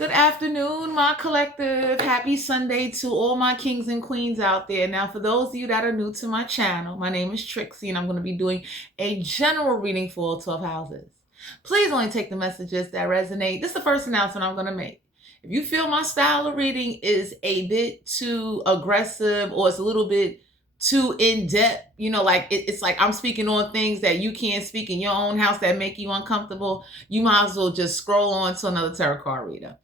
Good afternoon, my collective. Happy Sunday to all my kings and queens out there. Now, for those of you that are new to my channel, my name is Trixie, and I'm going to be doing a general reading for all 12 houses. Please only take the messages that resonate. This is the first announcement I'm going to make. If you feel my style of reading is a bit too aggressive or it's a little bit too in-depth, it's like I'm speaking on things that you can't speak in your own house that make you uncomfortable, you might as well just scroll on to another tarot card reader.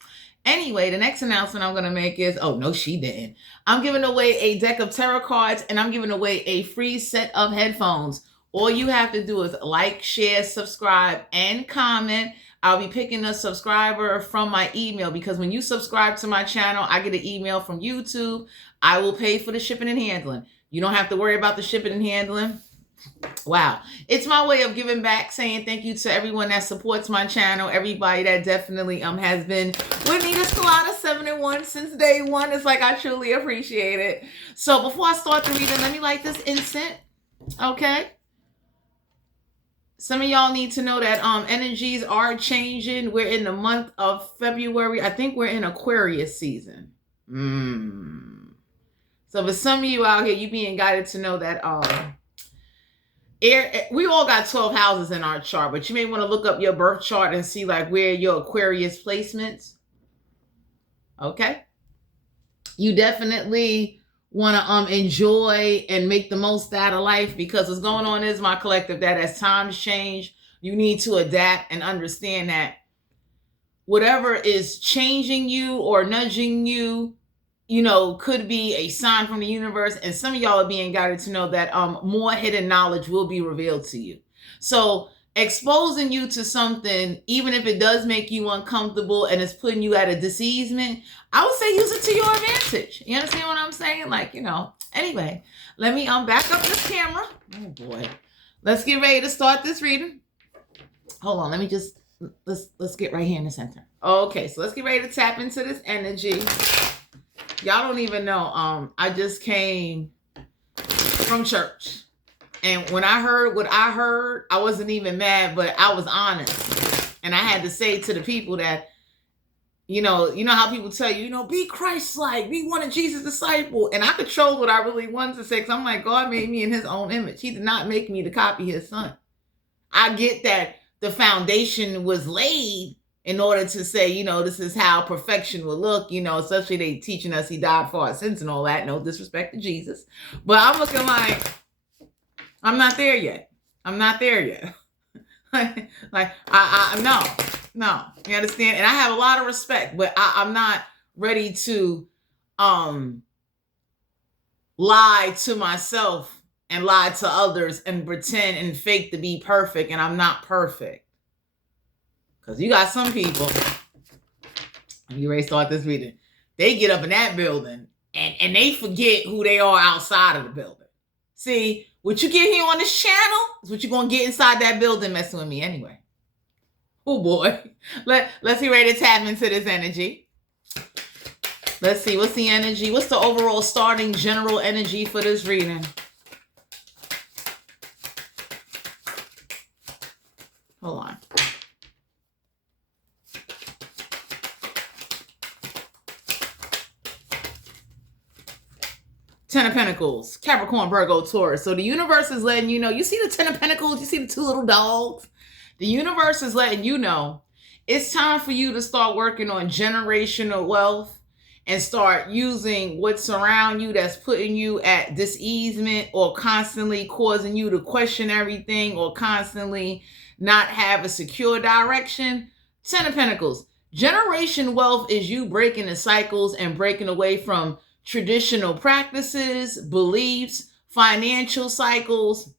Anyway, the next announcement I'm going to make is, oh, no, she didn't. I'm giving away a deck of tarot cards, and I'm giving away a free set of headphones. All you have to do is like, share, subscribe, and comment. I'll be picking a subscriber from my email, because when you subscribe to my channel, I get an email from YouTube. I will pay for the shipping and handling. You don't have to worry about the shipping and handling. Wow. It's my way of giving back, saying thank you to everyone that supports my channel, everybody that definitely has been with me. This Colada 7 in 1 since day one. It's like I truly appreciate it. So before I start the reading, let me light this incense. Okay. Some of y'all need to know that energies are changing. We're in the month of February. I think we're in Aquarius season. So for some of you out here, you being guided to know that we all got 12 houses in our chart, but you may want to look up your birth chart and see like where your Aquarius placements. Okay. You definitely want to enjoy and make the most out of life, because what's going on is, my collective, that as times change, you need to adapt and understand that whatever is changing you or nudging you, could be a sign from the universe. And some of y'all are being guided to know that more hidden knowledge will be revealed to you. So exposing you to something, even if it does make you uncomfortable and it's putting you at a diseasement, I would say use it to your advantage. You understand what I'm saying? Anyway, let me back up this camera. Oh boy. Let's get ready to start this reading. Hold on, let's get right here in the center. Okay, so let's get ready to tap into this energy. Y'all don't even know. I just came from church. And when I heard what I heard, I wasn't even mad, but I was honest. And I had to say to the people that, you know how people tell you, be Christ-like, be one of Jesus' disciples. And I controlled what I really wanted to say, because I'm like, God made me in his own image. He did not make me to copy his son. I get that the foundation was laid in order to say, this is how perfection will look, especially they teaching us he died for our sins and all that. No disrespect to Jesus. But I'm looking like, I'm not there yet. I'm not there yet. No. You understand? And I have a lot of respect, but I'm not ready to lie to myself and lie to others and pretend and fake to be perfect. And I'm not perfect. Because you got some people, you ready to start this reading, they get up in that building and they forget who they are outside of the building. See, what you get here on this channel is what you're going to get inside that building messing with me anyway. Oh boy. Let's get ready to tap into this energy. Let's see, what's the energy? What's the overall starting general energy for this reading? Hold on. Ten of Pentacles, Capricorn, Virgo, Taurus. So the universe is letting you know, you see the Ten of Pentacles, you see the two little dogs? The universe is letting you know it's time for you to start working on generational wealth and start using what's around you that's putting you at diseasement or constantly causing you to question everything or constantly not have a secure direction. Ten of Pentacles. Generation wealth is you breaking the cycles and breaking away from traditional practices, beliefs, financial cycles.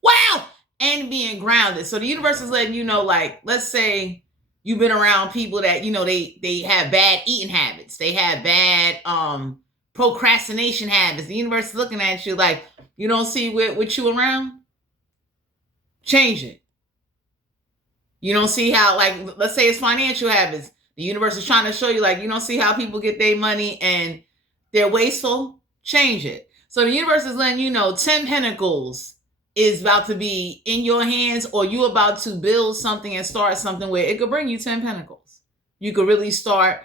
Wow! And being grounded. So the universe is letting you know, like, let's say you've been around people that, they have bad eating habits. They have bad procrastination habits. The universe is looking at you like, you don't see what you around? Change it. You don't see how, like, let's say it's financial habits. The universe is trying to show you, like, you don't see how people get their money and they're wasteful. Change it. So the universe is letting you know 10 Pentacles is about to be in your hands, or you about to build something and start something where it could bring you 10 Pentacles. you could really start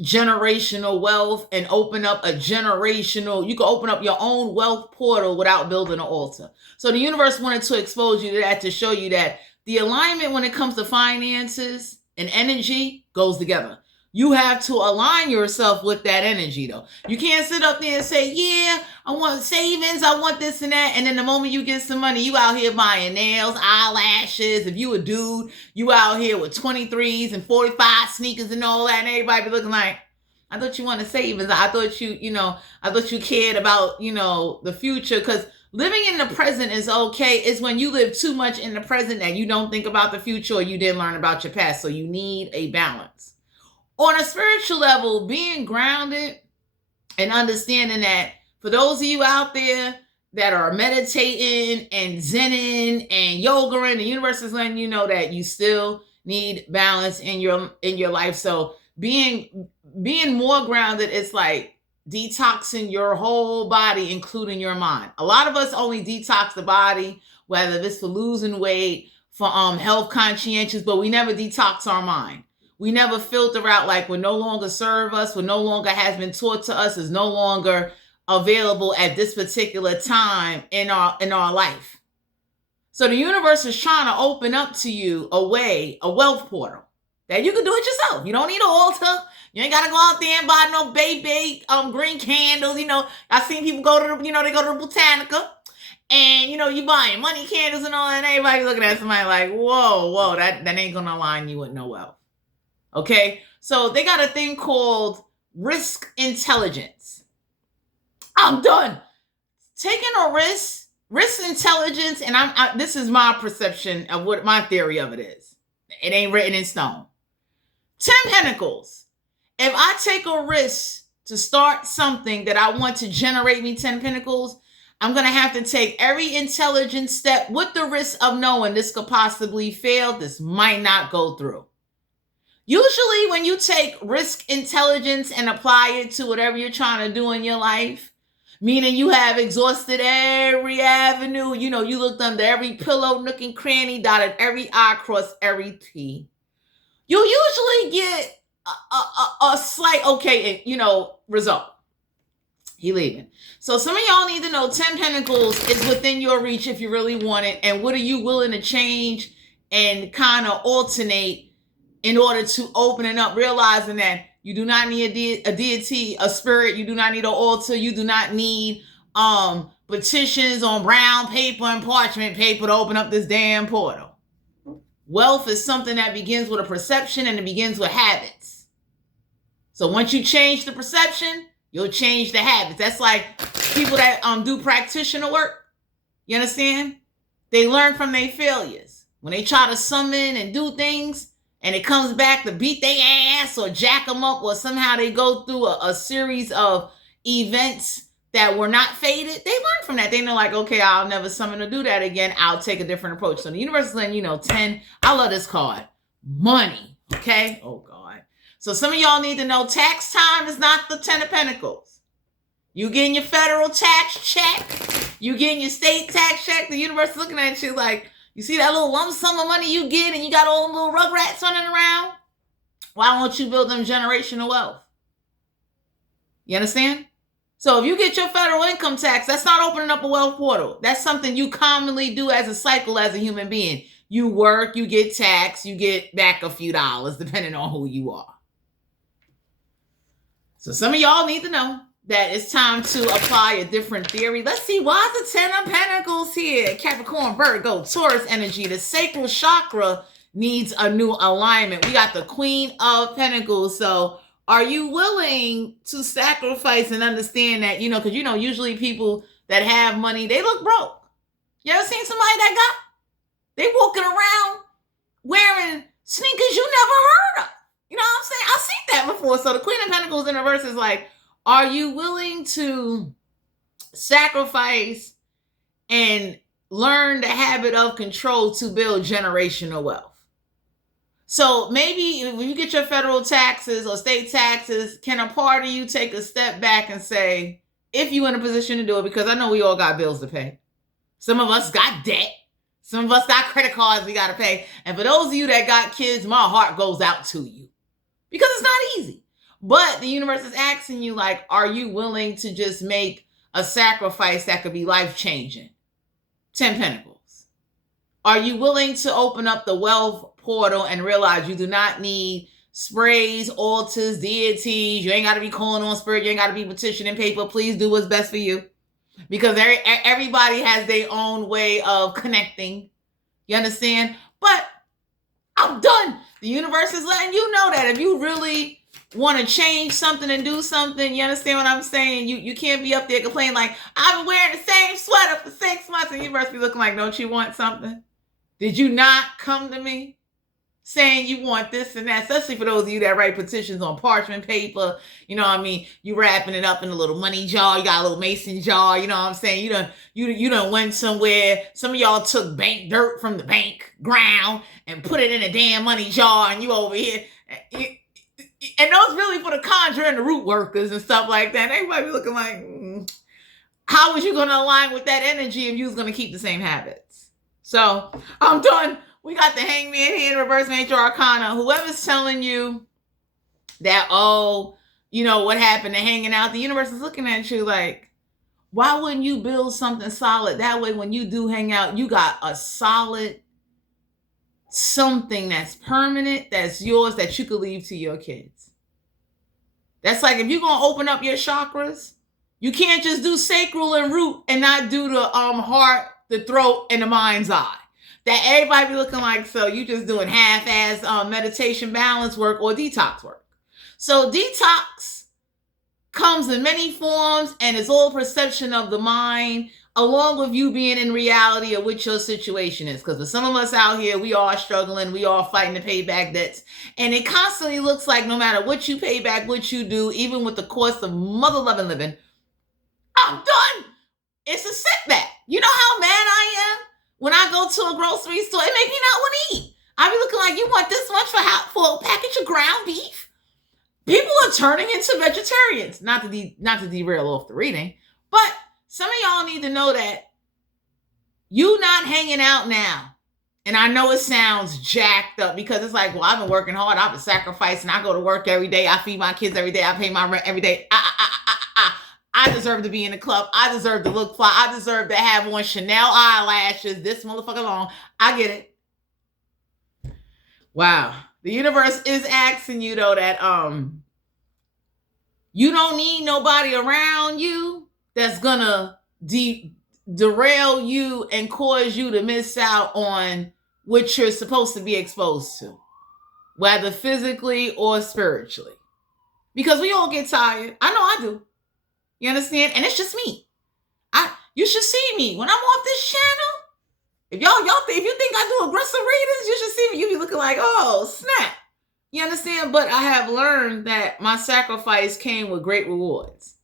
generational wealth and open up a generational, you can open up your own wealth portal without building an altar. So the universe wanted to expose you to that, to show you that the alignment when it comes to finances and energy goes together. You have to align yourself with that energy, though. You can't sit up there and say, yeah, I want savings, I want this and that. And then the moment you get some money, you out here buying nails, eyelashes. If you a dude, you out here with 23s and 45 sneakers and all that. And everybody be looking like, I thought you wanted savings. I thought I thought you cared about, the future. Because living in the present is okay. It's when you live too much in the present that you don't think about the future, or you didn't learn about your past. So you need a balance. On a spiritual level, being grounded and understanding that for those of you out there that are meditating and zenning and yogaing, the universe is letting you know that you still need balance in your life. So being more grounded, it's like detoxing your whole body, including your mind. A lot of us only detox the body, whether it's for losing weight, for health conscientious, but we never detox our mind. We never filter out like what no longer serve us, what no longer has been taught to us, is no longer available at this particular time in our life. So the universe is trying to open up to you a wealth portal that you can do it yourself. You don't need an altar. You ain't got to go out there and buy no baby green candles. I've seen people go to they go to the Botanica. And, you buying money candles and all that. And everybody looking at somebody like, whoa, that ain't going to align you with no wealth. Okay, so they got a thing called risk intelligence. I'm done. Taking a risk intelligence, and this is my perception of what my theory of it is. It ain't written in stone. 10 Pentacles. If I take a risk to start something that I want to generate me 10 Pentacles, I'm going to have to take every intelligent step with the risk of knowing this could possibly fail. This might not go through. Usually when you take risk intelligence and apply it to whatever you're trying to do in your life, meaning you have exhausted every avenue, you looked under every pillow, nook and cranny, dotted every I, crossed every T, you usually get a slight okay, result. He leaving. So some of y'all need to know 10 Pentacles is within your reach if you really want it. And what are you willing to change and kind of alternate in order to open it up, realizing that you do not need a deity, a spirit. You do not need an altar. You do not need petitions on brown paper and parchment paper to open up this damn portal. Wealth is something that begins with a perception, and it begins with habits. So once you change the perception, you'll change the habits. That's like people that do practitioner work. You understand? They learn from their failures. When they try to summon and do things, and it comes back to beat their ass or jack them up, or somehow they go through a series of events that were not fated, they learn from that. They know like, okay, I'll never summon to do that again. I'll take a different approach. So the universe is letting 10. I love this card. Money. Okay? Oh, God. So some of y'all need to know tax time is not the 10 of Pentacles. You getting your federal tax check. You getting your state tax check. The universe is looking at you like, you see that little lump sum of money you get and you got all them little rugrats running around? Why don't you build them generational wealth? You understand? So if you get your federal income tax, that's not opening up a wealth portal. That's something you commonly do as a cycle as a human being. You work, you get taxed, you get back a few dollars depending on who you are. So some of y'all need to know that it's time to apply a different theory. Let's see, why is the 10 of Pentacles here? Capricorn, Virgo, Taurus energy. The sacral chakra needs a new alignment. We got the Queen of Pentacles. So are you willing to sacrifice and understand that, because, usually people that have money, they look broke. You ever seen somebody that they walking around wearing sneakers you never heard of? You know what I'm saying? I've seen that before. So the Queen of Pentacles in reverse is like, are you willing to sacrifice and learn the habit of control to build generational wealth? So maybe when you get your federal taxes or state taxes, can a part of you take a step back and say, if you're in a position to do it, because I know we all got bills to pay. Some of us got debt. Some of us got credit cards we got to pay. And for those of you that got kids, my heart goes out to you. because it's not easy. But the universe is asking you, like, are you willing to just make a sacrifice that could be life-changing? 10 Pentacles. Are you willing to open up the wealth portal and realize you do not need sprays, altars, deities? You ain't got to be calling on spirit. You ain't got to be petitioning paper. Please do what's best for you. Because everybody has their own way of connecting. You understand? But I'm done. The universe is letting you know that if you really want to change something and do something, you understand what I'm saying? You can't be up there complaining like, I've been wearing the same sweater for 6 months, and the universe be looking like, don't you want something? Did you not come to me saying you want this and that? Especially for those of you that write petitions on parchment paper. You know what I mean? You wrapping it up in a little money jar. You got a little mason jar. You know what I'm saying? You done went somewhere. Some of y'all took bank dirt from the bank ground and put it in a damn money jar, and you over here. And those really for the conjure and the root workers and stuff like that. Everybody be looking like, how was you going to align with that energy if you was going to keep the same habits? So I'm done. We got the Hangman here in reverse major arcana. Whoever's telling you that, oh, you know, what happened to hanging out, the universe is looking at you like, why wouldn't you build something solid? That way, when you do hang out, you got a solid something that's permanent, that's yours, that you could leave to your kids. That's like if you're going to open up your chakras, you can't just do sacral and root and not do the heart, the throat, and the mind's eye. That everybody be looking like, so you just doing half-ass meditation balance work or detox work. So detox comes in many forms, and it's all perception of the mind, along with you being in reality of what your situation is. Because for some of us out here, we are struggling, we are fighting to pay back debts. And it constantly looks like no matter what you pay back, what you do, even with the cost of mother-loving living, I'm done. It's a setback. You know how mad I am when I go to a grocery store? It makes me not want to eat. I be looking like, you want this much for a package of ground beef? People are turning into vegetarians. Not to derail off the reading, but some of y'all need to know that you not hanging out now. And I know it sounds jacked up because it's like, well, I've been working hard. I've been sacrificing. I go to work every day. I feed my kids every day. I pay my rent every day. I deserve to be in the club. I deserve to look fly. I deserve to have on Chanel eyelashes this motherfucker long. I get it. Wow. The universe is asking you, though, that you don't need nobody around you that's gonna derail you and cause you to miss out on what you're supposed to be exposed to, whether physically or spiritually. Because we all get tired. I know I do. You understand? And it's just me. You should see me when I'm off this channel. If if you think I do aggressive readings, you should see me. You be looking like, oh, snap. You understand? But I have learned that my sacrifice came with great rewards.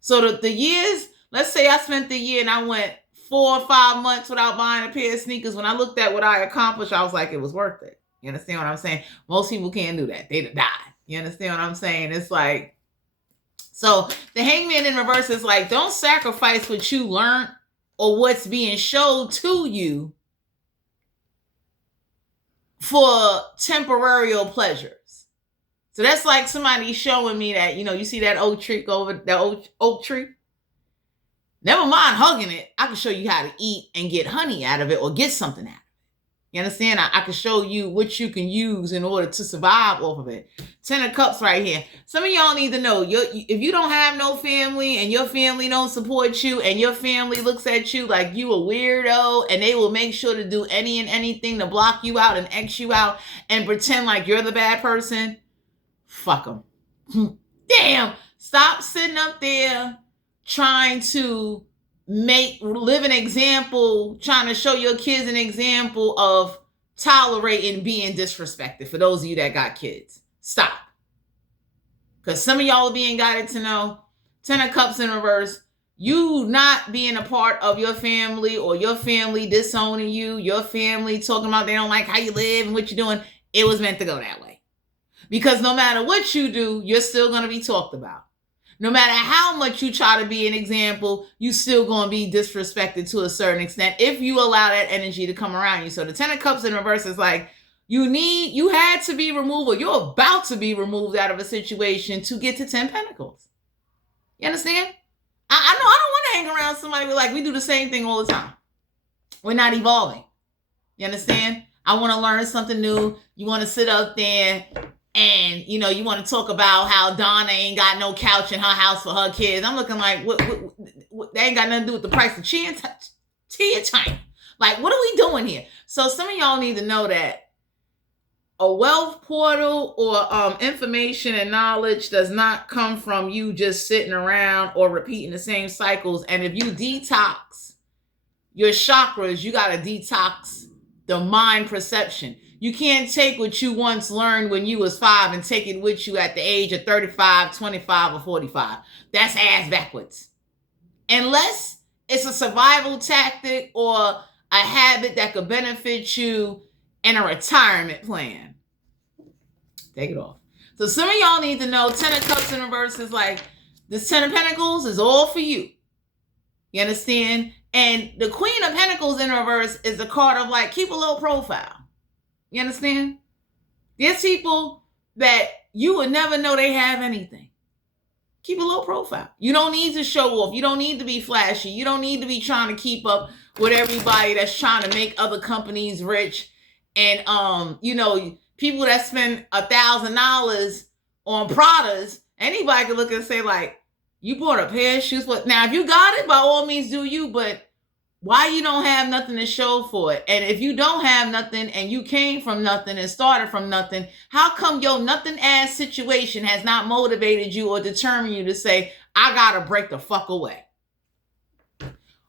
So the years, let's say I spent the year and I went 4 or 5 months without buying a pair of sneakers. When I looked at what I accomplished, I was like, it was worth it. You understand what I'm saying? Most people can't do that. They'd die. You understand what I'm saying? It's like, so the Hangman in reverse is like, don't sacrifice what you learned or what's being showed to you for temporary pleasures. So that's like somebody showing me that, you see that oak tree over the oak tree? Never mind hugging it. I can show you how to eat and get honey out of it or get something out of it. You understand? I can show you what you can use in order to survive off of it. 10 of Cups right here. Some of y'all need to know, if you don't have no family and your family don't support you and your family looks at you like you a weirdo and they will make sure to do any and anything to block you out and X you out and pretend like you're the bad person, fuck them. Damn. Stop sitting up there trying to live an example, trying to show your kids an example of tolerating being disrespected. For those of you that got kids, stop. Because some of y'all are being guided to know, 10 of Cups in reverse, you not being a part of your family or your family disowning you, your family talking about they don't like how you live and what you're doing, it was meant to go that way. Because no matter what you do, you're still going to be talked about. No matter how much you try to be an example, you still going to be disrespected to a certain extent if you allow that energy to come around you. So the 10 of Cups in reverse is like, You had to be removed, or you're about to be removed out of a situation to get to 10 Pentacles. You understand? I know I don't want to hang around somebody where like we do the same thing all the time. We're not evolving. You understand? I want to learn something new. You want to sit up there and, you want to talk about how Donna ain't got no couch in her house for her kids. I'm looking like, what that ain't got nothing to do with the price of tea in China. Like, what are we doing here? So some of y'all need to know that a wealth portal or information and knowledge does not come from you just sitting around or repeating the same cycles. And if you detox your chakras, you got to detox the mind perception. You can't take what you once learned when you was 5 and take it with you at the age of 35, 25, or 45. That's ass backwards. Unless it's a survival tactic or a habit that could benefit you in a retirement plan. Take it off. So some of y'all need to know 10 of Cups in reverse is like, this 10 of Pentacles is all for you. You understand? And the Queen of Pentacles in reverse is a card of like, keep a low profile. You understand? There's people that you would never know they have anything. Keep a low profile. You don't need to show off. You don't need to be flashy. You don't need to be trying to keep up with everybody that's trying to make other companies rich. And, people that spend $1,000 on Pradas, anybody can look and say like, you bought a pair of shoes. But now, if you got it, by all means, do you. But why you don't have nothing to show for it? And if you don't have nothing and you came from nothing and started from nothing, how come your nothing ass situation has not motivated you or determined you to say, I gotta break the fuck away?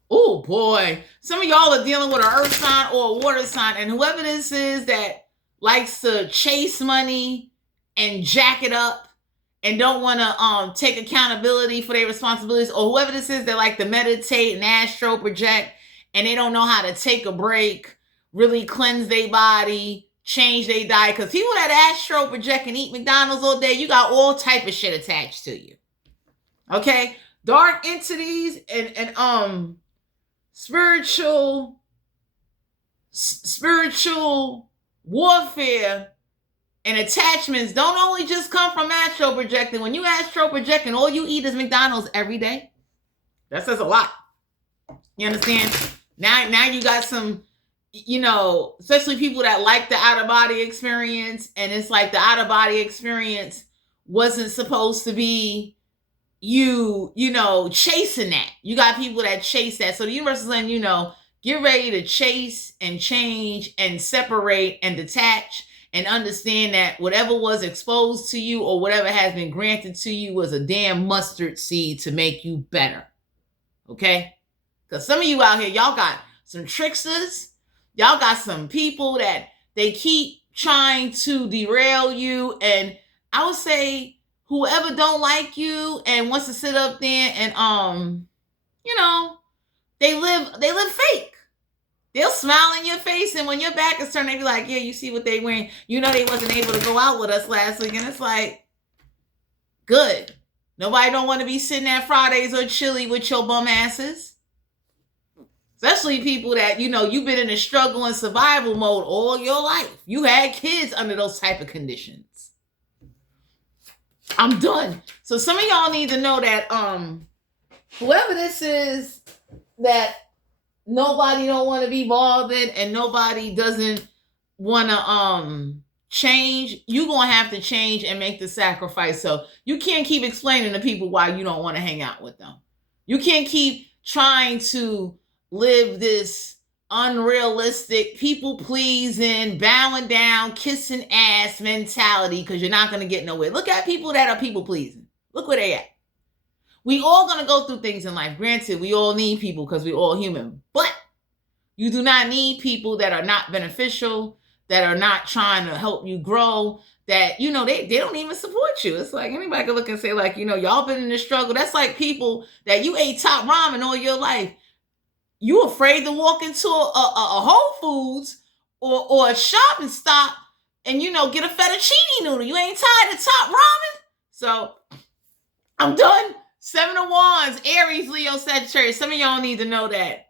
Oh boy. Some of y'all are dealing with an earth sign or a water sign, and whoever this is that likes to chase money and jack it up and don't want to take accountability for their responsibilities, or whoever this is that like to meditate and astral project and they don't know how to take a break, really cleanse their body, change their diet. Because people that astral project and eat McDonald's all day, you got all type of shit attached to you. Okay? Dark entities and spiritual warfare and attachments don't only just come from astral projecting. When you astral projecting, all you eat is McDonald's every day. That says a lot. You understand? Now you got some, especially people that like the out-of-body experience, and it's like the out-of-body experience wasn't supposed to be you chasing that. You got people that chase that. So the universe is letting get ready to chase and change and separate and detach and understand that whatever was exposed to you or whatever has been granted to you was a damn mustard seed to make you better. Okay? Because some of you out here, y'all got some tricksters. Y'all got some people that they keep trying to derail you. And I would say whoever don't like you and wants to sit up there and, they live fake. They'll smile in your face, and when your back is turned, they be like, yeah, you see what they wearing. They wasn't able to go out with us last week. And it's like, good. Nobody don't want to be sitting at Fridays or chili with your bum asses. Especially people that, you've been in a struggle and survival mode all your life. You had kids under those type of conditions. I'm done. So some of y'all need to know that whoever this is that nobody don't want to be bothered and nobody doesn't want to change, you're going to have to change and make the sacrifice. So you can't keep explaining to people why you don't want to hang out with them. You can't keep trying to live this unrealistic, people-pleasing, bowing down, kissing ass mentality because you're not going to get nowhere. Look at people that are people-pleasing. Look where they at. We all going to go through things in life. Granted, we all need people because we're all human. But you do not need people that are not beneficial, that are not trying to help you grow, that, they don't even support you. It's like anybody can look and say, like, y'all been in this struggle. That's like people that you ate top ramen all your life. You afraid to walk into a Whole Foods or a shopping stop and, get a fettuccine noodle. You ain't tired of top ramen. So I'm done. 7 of Wands, Aries, Leo, Sagittarius. Some of y'all need to know that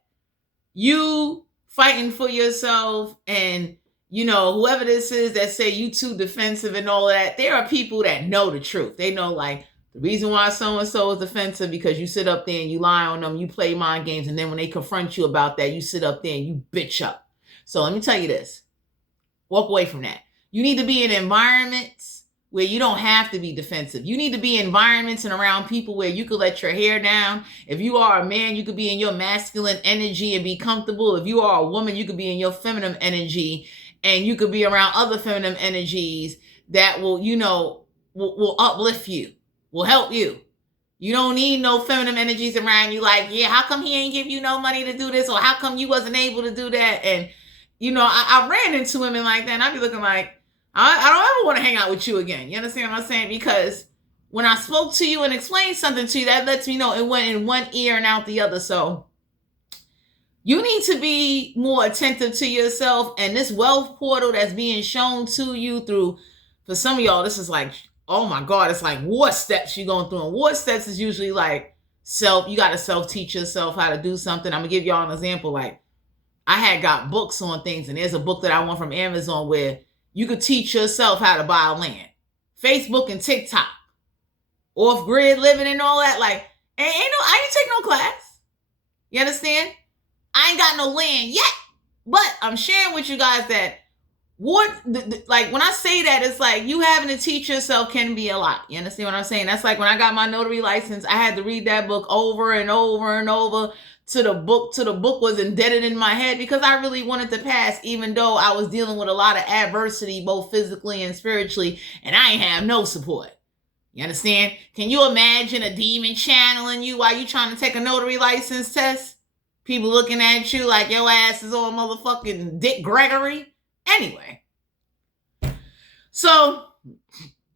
you fighting for yourself and whoever this is that say you too defensive and all of that, there are people that know the truth. They know, like, the reason why so-and-so is defensive because you sit up there and you lie on them, you play mind games, and then when they confront you about that, you sit up there and you bitch up. So let me tell you this. Walk away from that. You need to be in environments where you don't have to be defensive. You need to be in environments and around people where you could let your hair down. If you are a man, you could be in your masculine energy and be comfortable. If you are a woman, you could be in your feminine energy, and you could be around other feminine energies that will, will uplift you, will help you. You don't need no feminine energies around you like, yeah, how come he ain't give you no money to do this? Or how come you wasn't able to do that? And, I ran into women like that, and I'd be looking like, I don't ever want to hang out with you again. You understand what I'm saying? Because when I spoke to you and explained something to you, that lets me know it went in one ear and out the other. So you need to be more attentive to yourself. And this wealth portal that's being shown to you through, for some of y'all, this is like, oh my God, it's like war steps you're going through. And war steps is usually like you got to self-teach yourself how to do something. I'm going to give y'all an example. Like, I had got books on things, and there's a book that I want from Amazon where you could teach yourself how to buy land. Facebook and TikTok, off-grid living and all that. Like, I ain't take no class. You understand? I ain't got no land yet, but I'm sharing with you guys that like when I say that, it's like you having to teach yourself can be a lot. You understand what I'm saying? That's like when I got my notary license, I had to read that book over and over and over till the book was embedded in my head, because I really wanted to pass, even though I was dealing with a lot of adversity, both physically and spiritually, and I ain't have no support. You understand? Can you imagine a demon channeling you while you trying to take a notary license test? People looking at you like your ass is on motherfucking Dick Gregory. Anyway, so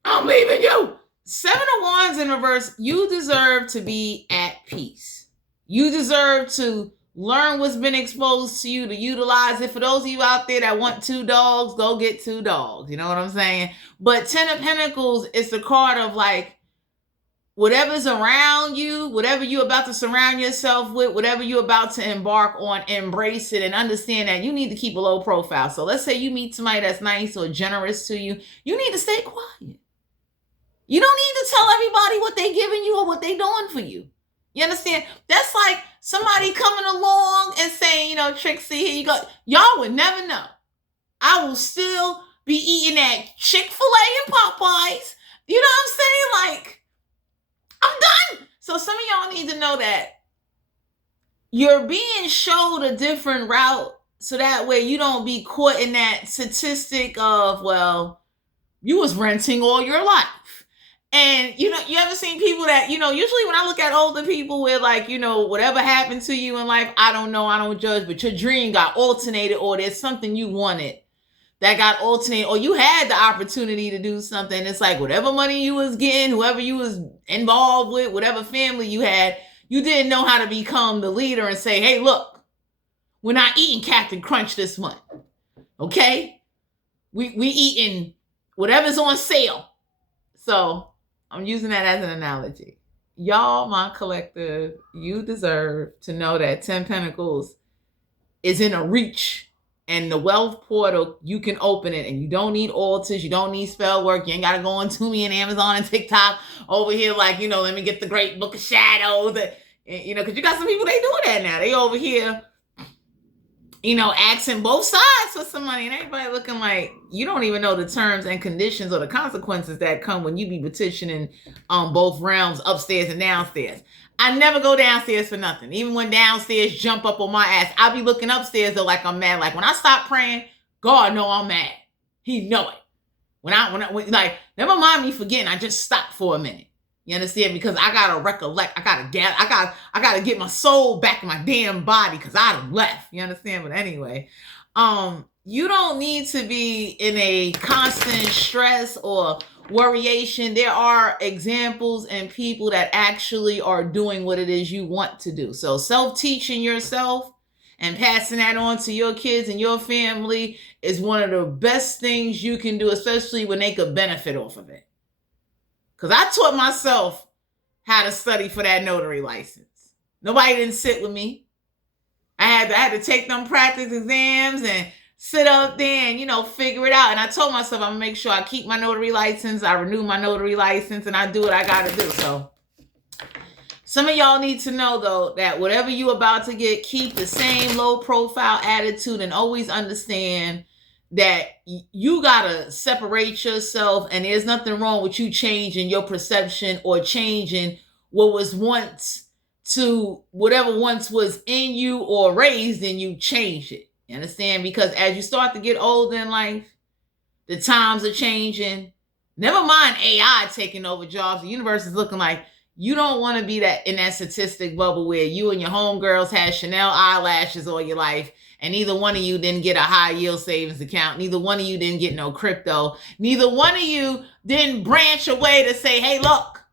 I'm leaving you. 7 of Wands in reverse. You deserve to be at peace. You deserve to learn what's been exposed to you, to utilize it. For those of you out there that want 2 dogs, go get 2 dogs. You know what I'm saying? But 10 of Pentacles is the card of like, whatever's around you, whatever you're about to surround yourself with, whatever you're about to embark on, embrace it and understand that you need to keep a low profile. So let's say you meet somebody that's nice or generous to you. You need to stay quiet. You don't need to tell everybody what they're giving you or what they're doing for you. You understand? That's like somebody coming along and saying, Trixie, here you go. Y'all would never know. I will still be eating at Chick-fil-A and Popeyes. You know what I'm saying? Like, I'm done. So some of y'all need to know that you're being showed a different route, so that way you don't be caught in that statistic of, well, you was renting all your life. And, you ever seen people that, usually when I look at older people where like, whatever happened to you in life, I don't know, I don't judge, but your dream got alternated, or there's something you wanted that got alternated, or you had the opportunity to do something. It's like whatever money you was getting, whoever you was involved with, whatever family you had, you didn't know how to become the leader and say, hey, look, we're not eating Captain Crunch this month. Okay? We eating whatever's on sale. So I'm using that as an analogy. Y'all, my collective, you deserve to know that 10 Pentacles is in a reach. And the wealth portal, you can open it, and you don't need altars, you don't need spell work, you ain't got to go on Tumi and Amazon and TikTok over here like, let me get the Great Book of Shadows, because you got some people, they doing that now. They over here, asking both sides for some money, and everybody looking like you don't even know the terms and conditions or the consequences that come when you be petitioning on both realms, upstairs and downstairs. I never go downstairs for nothing. Even when downstairs jump up on my ass, I be looking upstairs though like I'm mad. Like when I stop praying, God know I'm mad. He know it. When like, never mind me forgetting, I just stop for a minute. You understand? Because I gotta recollect. I gotta get my soul back in my damn body because I done left. You understand? But anyway, you don't need to be in a constant stress or worryation. There are examples and people that actually are doing what it is you want to do. So self-teaching yourself and passing that on to your kids and your family is one of the best things you can do, especially when they could benefit off of it. Because I taught myself how to study for that notary license. Nobody didn't sit with me. I had to take them practice exams, and sit up there and, figure it out. And I told myself I'm gonna make sure I keep my notary license, I renew my notary license, and I do what I gotta do. So some of y'all need to know, though, that whatever you about to get, keep the same low profile attitude and always understand that you gotta separate yourself, and there's nothing wrong with you changing your perception or changing what was once to whatever once was in you or raised in you. Change it. You understand? Because as you start to get older in life, the times are changing. Never mind AI taking over jobs. The universe is looking like you don't want to be that in that statistic bubble where you and your homegirls had Chanel eyelashes all your life, and neither one of you didn't get a high yield savings account. Neither one of you didn't get no crypto. Neither one of you didn't branch away to say, hey, look,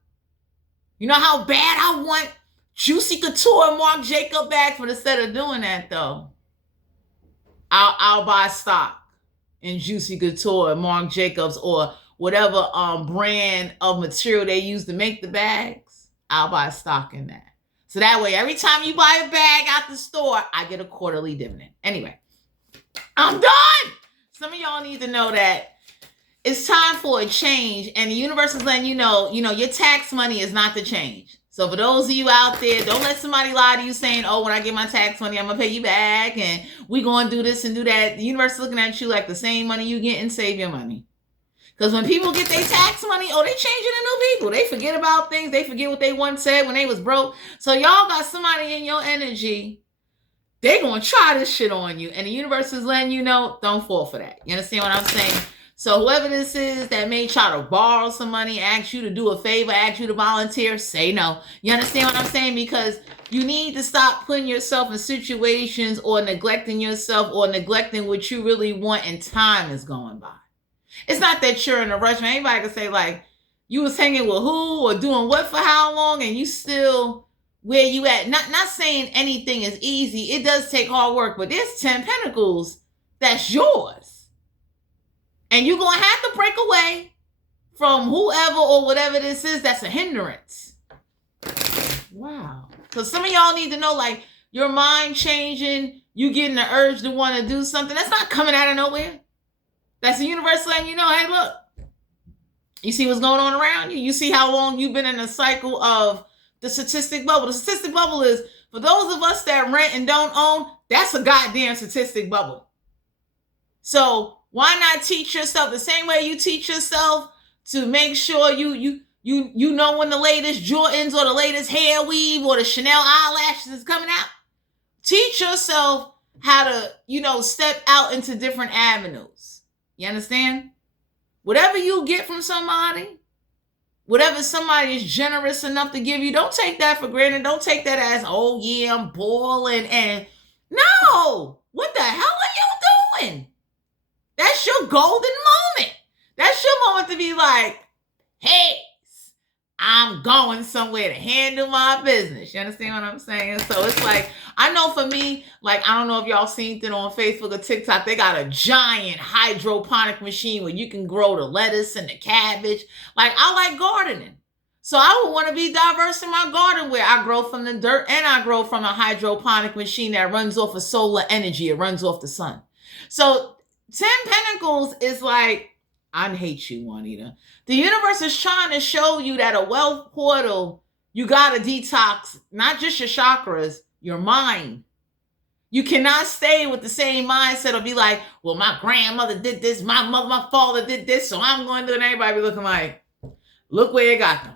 you know how bad I want Juicy Couture and Marc Jacob back? But instead of doing that, though, I'll buy stock in Juicy Couture and Marc Jacobs or whatever brand of material they use to make the bags. I'll buy stock in that. So that way, every time you buy a bag out the store, I get a quarterly dividend. Anyway, I'm done. Some of y'all need to know that it's time for a change, and the universe is letting you know, your tax money is not the change. So for those of you out there, don't let somebody lie to you saying, oh, when I get my tax money, I'm going to pay you back, and we're going to do this and do that. The universe is looking at you like the same money you get and save your money. Because when people get their tax money, they change it into new people. They forget about things. They forget what they once said when they was broke. So y'all got somebody in your energy. They going to try this shit on you. And the universe is letting you know, don't fall for that. You understand what I'm saying? So whoever this is that may try to borrow some money, ask you to do a favor, ask you to volunteer, say no. You understand what I'm saying? Because you need to stop putting yourself in situations or neglecting yourself or neglecting what you really want, and time is going by. It's not that you're in a rush. Anybody can say, like, you was hanging with who or doing what for how long, and you still where you at. Not saying anything is easy. It does take hard work, but there's 10 Pentacles that's yours. And you're going to have to break away from whoever or whatever this is that's a hindrance. Wow. So some of y'all need to know, like, your mind changing, you getting the urge to want to do something. That's not coming out of nowhere. That's the universe letting you know, hey, look, you see what's going on around you? You see how long you've been in a cycle of the statistic bubble. The statistic bubble is, for those of us that rent and don't own, that's a goddamn statistic bubble. So why not teach yourself the same way you teach yourself to make sure you know when the latest Jordans or the latest hair weave or the Chanel eyelashes is coming out? Teach yourself how to, step out into different avenues. You understand? Whatever you get from somebody, whatever somebody is generous enough to give you, don't take that for granted. Don't take that as, oh yeah, I'm boiling. And no, what the hell are you doing? That's your golden moment. That's your moment to be like, hey, I'm going somewhere to handle my business. You understand what I'm saying? So it's like, I know for me, like, I don't know if y'all seen it on Facebook or TikTok, they got a giant hydroponic machine where you can grow the lettuce and the cabbage. Like, I like gardening. So I would want to be diverse in my garden where I grow from the dirt and I grow from a hydroponic machine that runs off of solar energy. It runs off the sun. So 10 Pentacles is like, I hate you, Juanita. The universe is trying to show you that a wealth portal, you got to detox, not just your chakras, your mind. You cannot stay with the same mindset or be like, well, my grandmother did this, my father did this, so I'm going to do it. And everybody be looking like, look where it got them.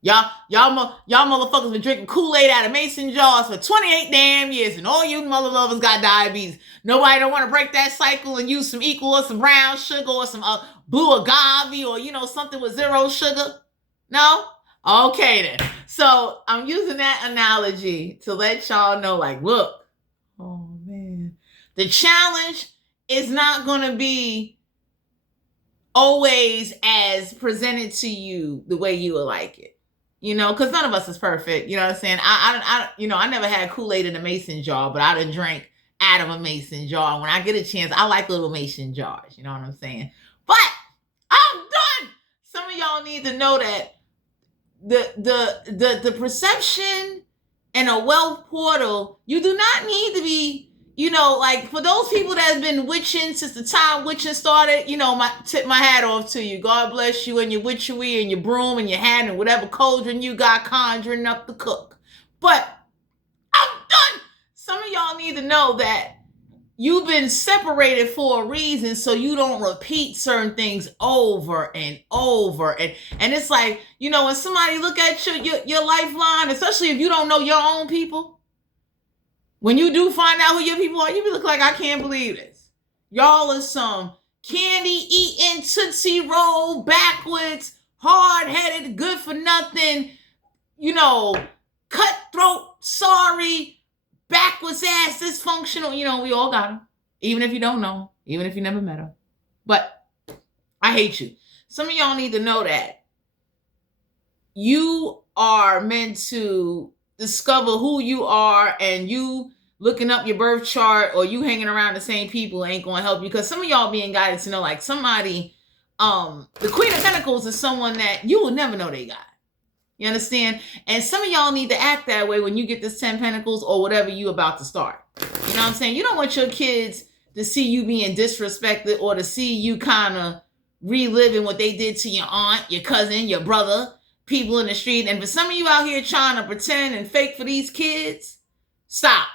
Y'all motherfuckers been drinking Kool-Aid out of mason jars for 28 damn years, and all you mother lovers got diabetes. Nobody don't want to break that cycle and use some equal or some brown sugar or some blue agave or, something with zero sugar? No? Okay then. So I'm using that analogy to let y'all know, like, look, oh man, the challenge is not going to be always as presented to you the way you would like it. Because none of us is perfect. You know what I'm saying? I never had Kool-Aid in a mason jar, but I done drank out of a mason jar. When I get a chance, I like little mason jars. You know what I'm saying? But I'm done. Some of y'all need to know that the perception and a wealth portal, you do not need to be you know, like for those people that have been witching since the time witching started, you know, tip my hat off to you. God bless you and your witchery and your broom and your hand and whatever cauldron you got conjuring up the cook. But I'm done. Some of y'all need to know that you've been separated for a reason, so you don't repeat certain things over and over. And it's like, you know, when somebody look at your lifeline, especially if you don't know your own people, when you do find out who your people are, you be looking like, I can't believe this. Y'all are some candy eating, Tootsie Roll, backwards, hard-headed, good for nothing, you know, cutthroat, sorry, backwards ass, dysfunctional. You know, we all got them. Even if you don't know, even if you never met them. But I hate you. Some of y'all need to know that you are meant to discover who you are, and you looking up your birth chart or you hanging around the same people ain't going to help you, because some of y'all being guided to know, like somebody, the Queen of Pentacles is someone that you will never know they got. You understand? And some of y'all need to act that way when you get this 10 Pentacles or whatever you about to start. You know what I'm saying? You don't want your kids to see you being disrespected, or to see you kind of reliving what they did to your aunt, your cousin, your brother, people in the street. And for some of you out here trying to pretend and fake for these kids, stop.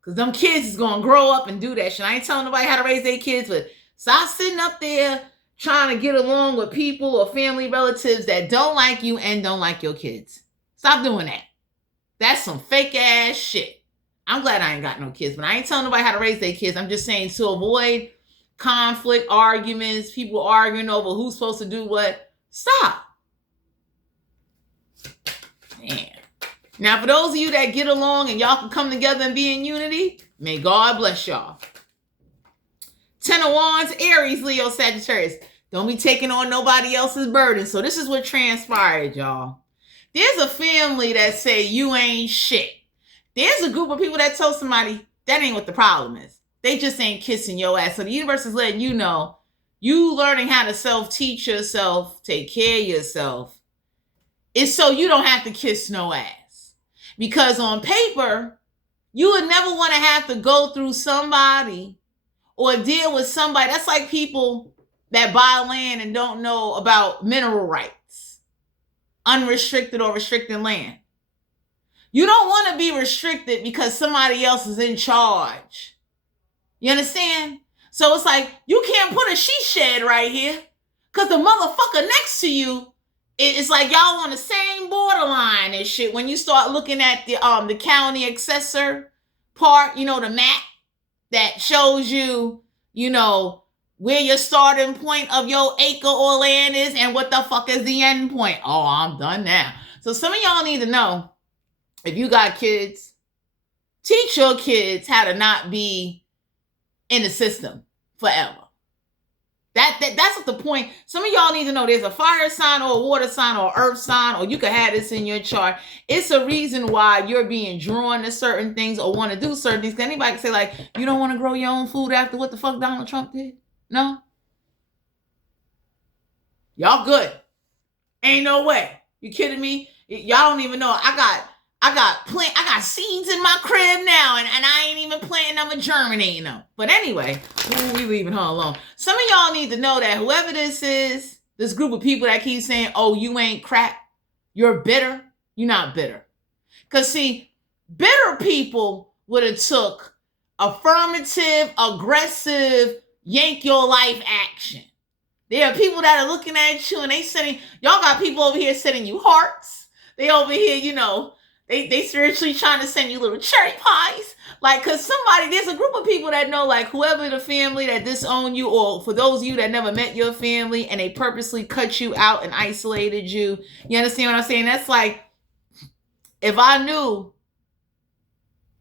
Because them kids is going to grow up and do that shit. I ain't telling nobody how to raise their kids, but stop sitting up there trying to get along with people or family relatives that don't like you and don't like your kids. Stop doing that. That's some fake ass shit. I'm glad I ain't got no kids, but I ain't telling nobody how to raise their kids. I'm just saying, to avoid conflict, arguments, people arguing over who's supposed to do what, stop. Man. Now, for those of you that get along and y'all can come together and be in unity, may God bless y'all. 10 of Wands, Aries, Leo, Sagittarius. Don't be taking on nobody else's burden. So this is what transpired, y'all. There's a family that say you ain't shit. There's a group of people that tell somebody that ain't what the problem is. They just ain't kissing your ass. So the universe is letting you know, you learning how to self-teach yourself, take care of yourself, is so you don't have to kiss no ass. Because on paper, you would never want to have to go through somebody or deal with somebody. That's like people that buy land and don't know about mineral rights, unrestricted or restricted land. You don't want to be restricted because somebody else is in charge. You understand? So it's like, you can't put a she shed right here because the motherfucker next to you, it's like y'all on the same borderline and shit. When you start looking at the county assessor part, you know, the map that shows you, you know, where your starting point of your acre or land is and what the fuck is the end point. Oh, I'm done now. So some of y'all need to know, if you got kids, teach your kids how to not be in the system forever. That's what the point. Some of y'all need to know, there's a fire sign or a water sign or earth sign, or you could have this in your chart. It's a reason why you're being drawn to certain things or want to do certain things. Anybody can say, like, you don't want to grow your own food after what the fuck Donald Trump did? No? Y'all good. Ain't no way. You kidding me? Y'all don't even know. I got seeds in my crib now, and I ain't even planting them or germinating them. But anyway, we leaving her alone. Some of y'all need to know that whoever this is, this group of people that keep saying, oh, you ain't crap, you're bitter, you're not bitter. Because see, bitter people would have took affirmative, aggressive, yank your life action. There are people that are looking at you and they sending, y'all got people over here sending you hearts. They over here, you know, they spiritually trying to send you little cherry pies. Like, because there's a group of people that know, like, whoever the family that disown you, or for those of you that never met your family and they purposely cut you out and isolated you. You understand what I'm saying? That's like, if I knew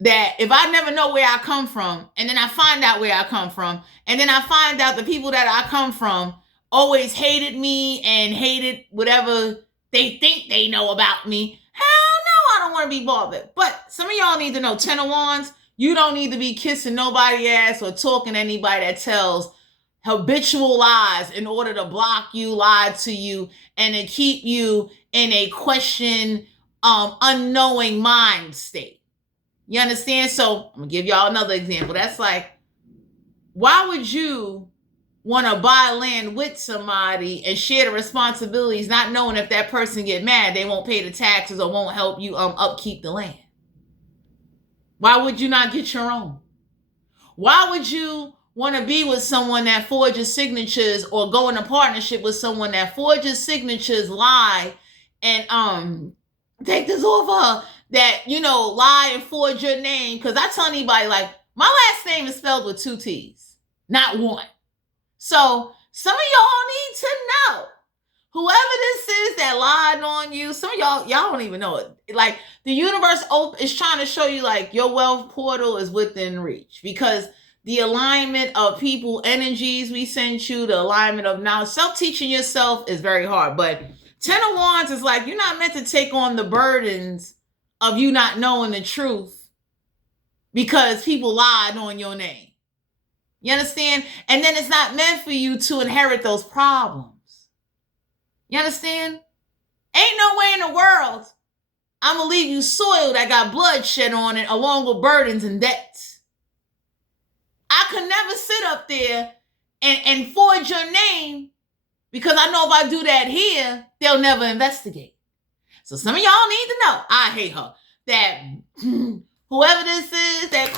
that, if I never know where I come from, and then I find out where I come from, and then I find out the people that I come from always hated me and hated whatever they think they know about me, hell no, I don't want to be bothered. But some of y'all need to know, 10 of Wands, you don't need to be kissing nobody's ass or talking to anybody that tells habitual lies in order to block you, lie to you, and to keep you in a unknowing mind state. You understand? So I'm gonna give y'all another example. That's like, why would you want to buy land with somebody and share the responsibilities, not knowing if that person get mad, they won't pay the taxes or won't help you upkeep the land? Why would you not get your own? Why would you want to be with someone that forges signatures or go in a partnership with someone that forges signatures, lie, and take this over, that, lie and forge your name? Because I tell anybody, like, my last name is spelled with 2 T's, not 1. So some of y'all need to know, whoever this is that lied on you, some of y'all don't even know it. Like, the universe is trying to show you, like, your wealth portal is within reach, because the alignment of people, energies we send you, the alignment of now self-teaching yourself is very hard. But 10 of Wands is like, you're not meant to take on the burdens of you not knowing the truth because people lied on your name. You understand? And then it's not meant for you to inherit those problems. You understand? Ain't no way in the world I'm going to leave you soil that got bloodshed on it, along with burdens and debts. I could never sit up there and forge your name, because I know if I do that here, they'll never investigate. So some of y'all need to know, I hate her, that whoever this is that,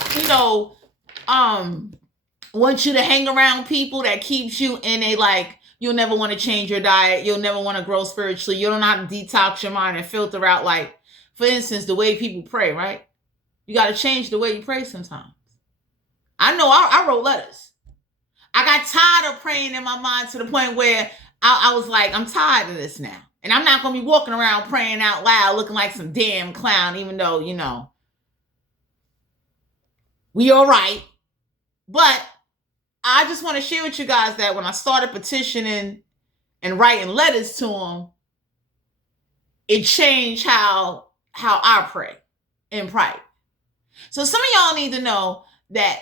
wants you to hang around people that keeps you in a, like, you'll never want to change your diet, you'll never want to grow spiritually, you don't know how to detox your mind and filter out, like, for instance, the way people pray, right? You got to change the way you pray sometimes. I know I wrote letters. I got tired of praying in my mind to the point where I was like, I'm tired of this now. And I'm not going to be walking around praying out loud looking like some damn clown, even though, we all right. But I just want to share with you guys that when I started petitioning and writing letters to them, it changed how I pray in private. So some of y'all need to know that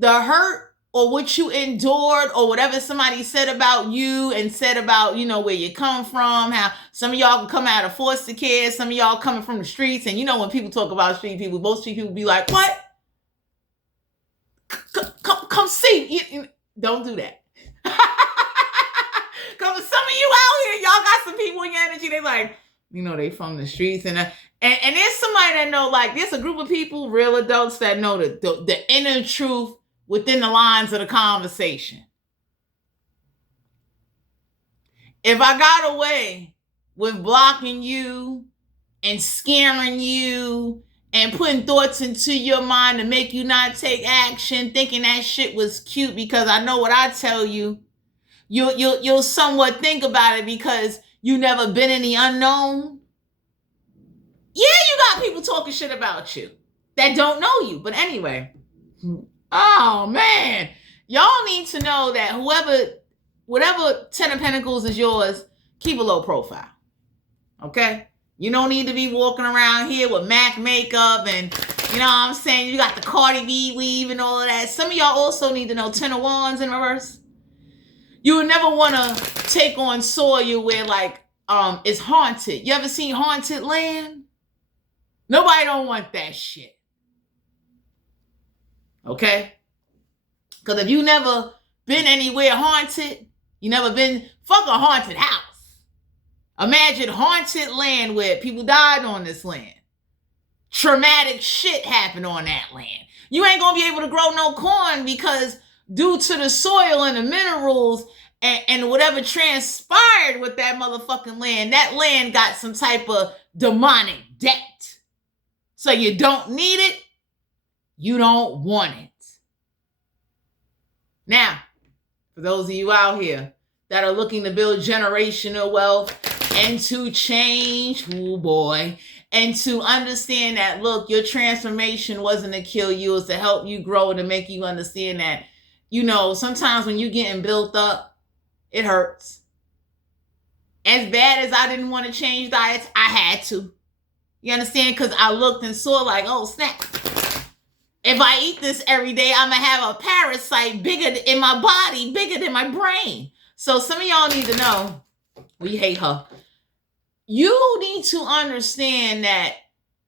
the hurt or what you endured or whatever somebody said about you and said about, where you come from, how some of y'all can come out of foster care, some of y'all coming from the streets. And when people talk about street people, most street people be like, what? Come see. Don't do that. Because some of you out here, y'all got some people in your energy, they like, they from the streets. And there's somebody that know, like, there's a group of people, real adults, that know the inner truth within the lines of the conversation. If I got away with blocking you and scaring you and putting thoughts into your mind to make you not take action, thinking that shit was cute because I know what I tell you, you'll somewhat think about it because you never been in the unknown. Yeah, you got people talking shit about you that don't know you. But anyway, oh man, y'all need to know that whatever 10 of Pentacles is yours, keep a low profile. Okay? You don't need to be walking around here with MAC makeup and, you know what I'm saying, you got the Cardi B weave and all of that. Some of y'all also need to know 10 of Wands in reverse. You would never want to take on soil where, like, it's haunted. You ever seen haunted land? Nobody don't want that shit. Okay? Because if you never been anywhere haunted, you never been, fuck a haunted house. Imagine haunted land where people died on this land. Traumatic shit happened on that land. You ain't going to be able to grow no corn because due to the soil and the minerals and whatever transpired with that motherfucking land, that land got some type of demonic debt. So you don't need it. You don't want it. Now, for those of you out here that are looking to build generational wealth and to change, oh boy, and to understand that, look, your transformation wasn't to kill you, it was to help you grow and to make you understand that, sometimes when you're getting built up, it hurts. As bad as I didn't want to change diets, I had to. You understand? Because I looked and saw like, oh, snap. If I eat this every day, I'm going to have a parasite bigger in my body, bigger than my brain. So some of y'all need to know, we hate her. You need to understand that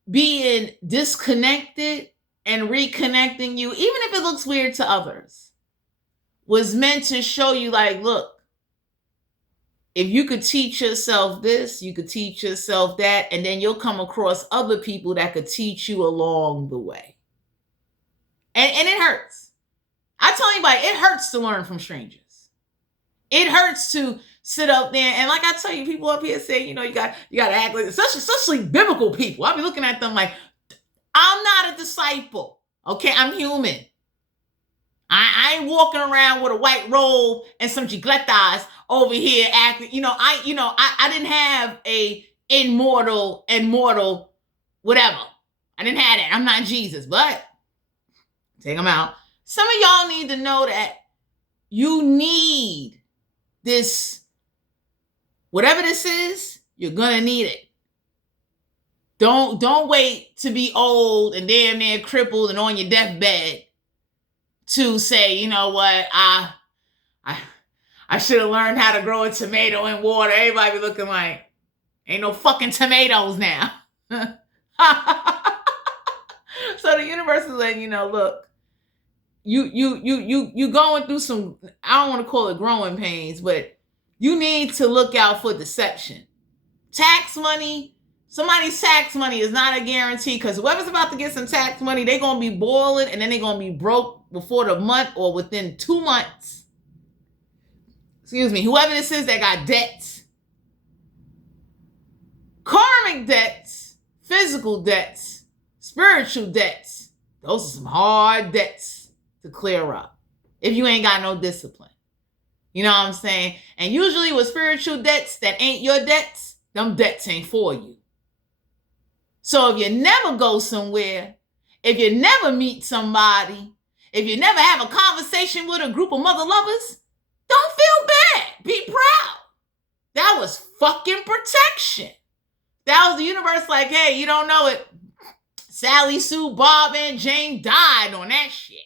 being disconnected and reconnecting you, even if it looks weird to others, was meant to show you, like, look, if you could teach yourself this, you could teach yourself that, and then you'll come across other people that could teach you along the way. And it hurts. I tell anybody, it hurts to learn from strangers. It hurts to sit up there and, like I tell you, people up here say, you got to act like, especially biblical people. I'll be looking at them like, I'm not a disciple. Okay, I'm human. I ain't walking around with a white robe and some gigletas over here acting. I didn't have a immortal whatever. I didn't have that. I'm not Jesus, but take them out. Some of y'all need to know that you need this, whatever this is, you're gonna need it. Don't wait to be old and damn near crippled and on your deathbed to say, you know what, I should have learned how to grow a tomato in water. Everybody be looking like, ain't no fucking tomatoes now. So the universe is letting you know, look, you going through some, I don't want to call it growing pains, but you need to look out for deception. Tax money, somebody's tax money is not a guarantee, because whoever's about to get some tax money, they're going to be boiling and then they're going to be broke before the month or within 2 months. Excuse me, whoever this is that got debts, karmic debts, physical debts, spiritual debts, those are some hard debts to clear up if you ain't got no discipline. You know what I'm saying? And usually with spiritual debts that ain't your debts, them debts ain't for you. So if you never go somewhere, if you never meet somebody, if you never have a conversation with a group of mother lovers, don't feel bad. Be proud. That was fucking protection. That was the universe like, hey, you don't know it. Sally, Sue, Bob, and Jane died on that shit.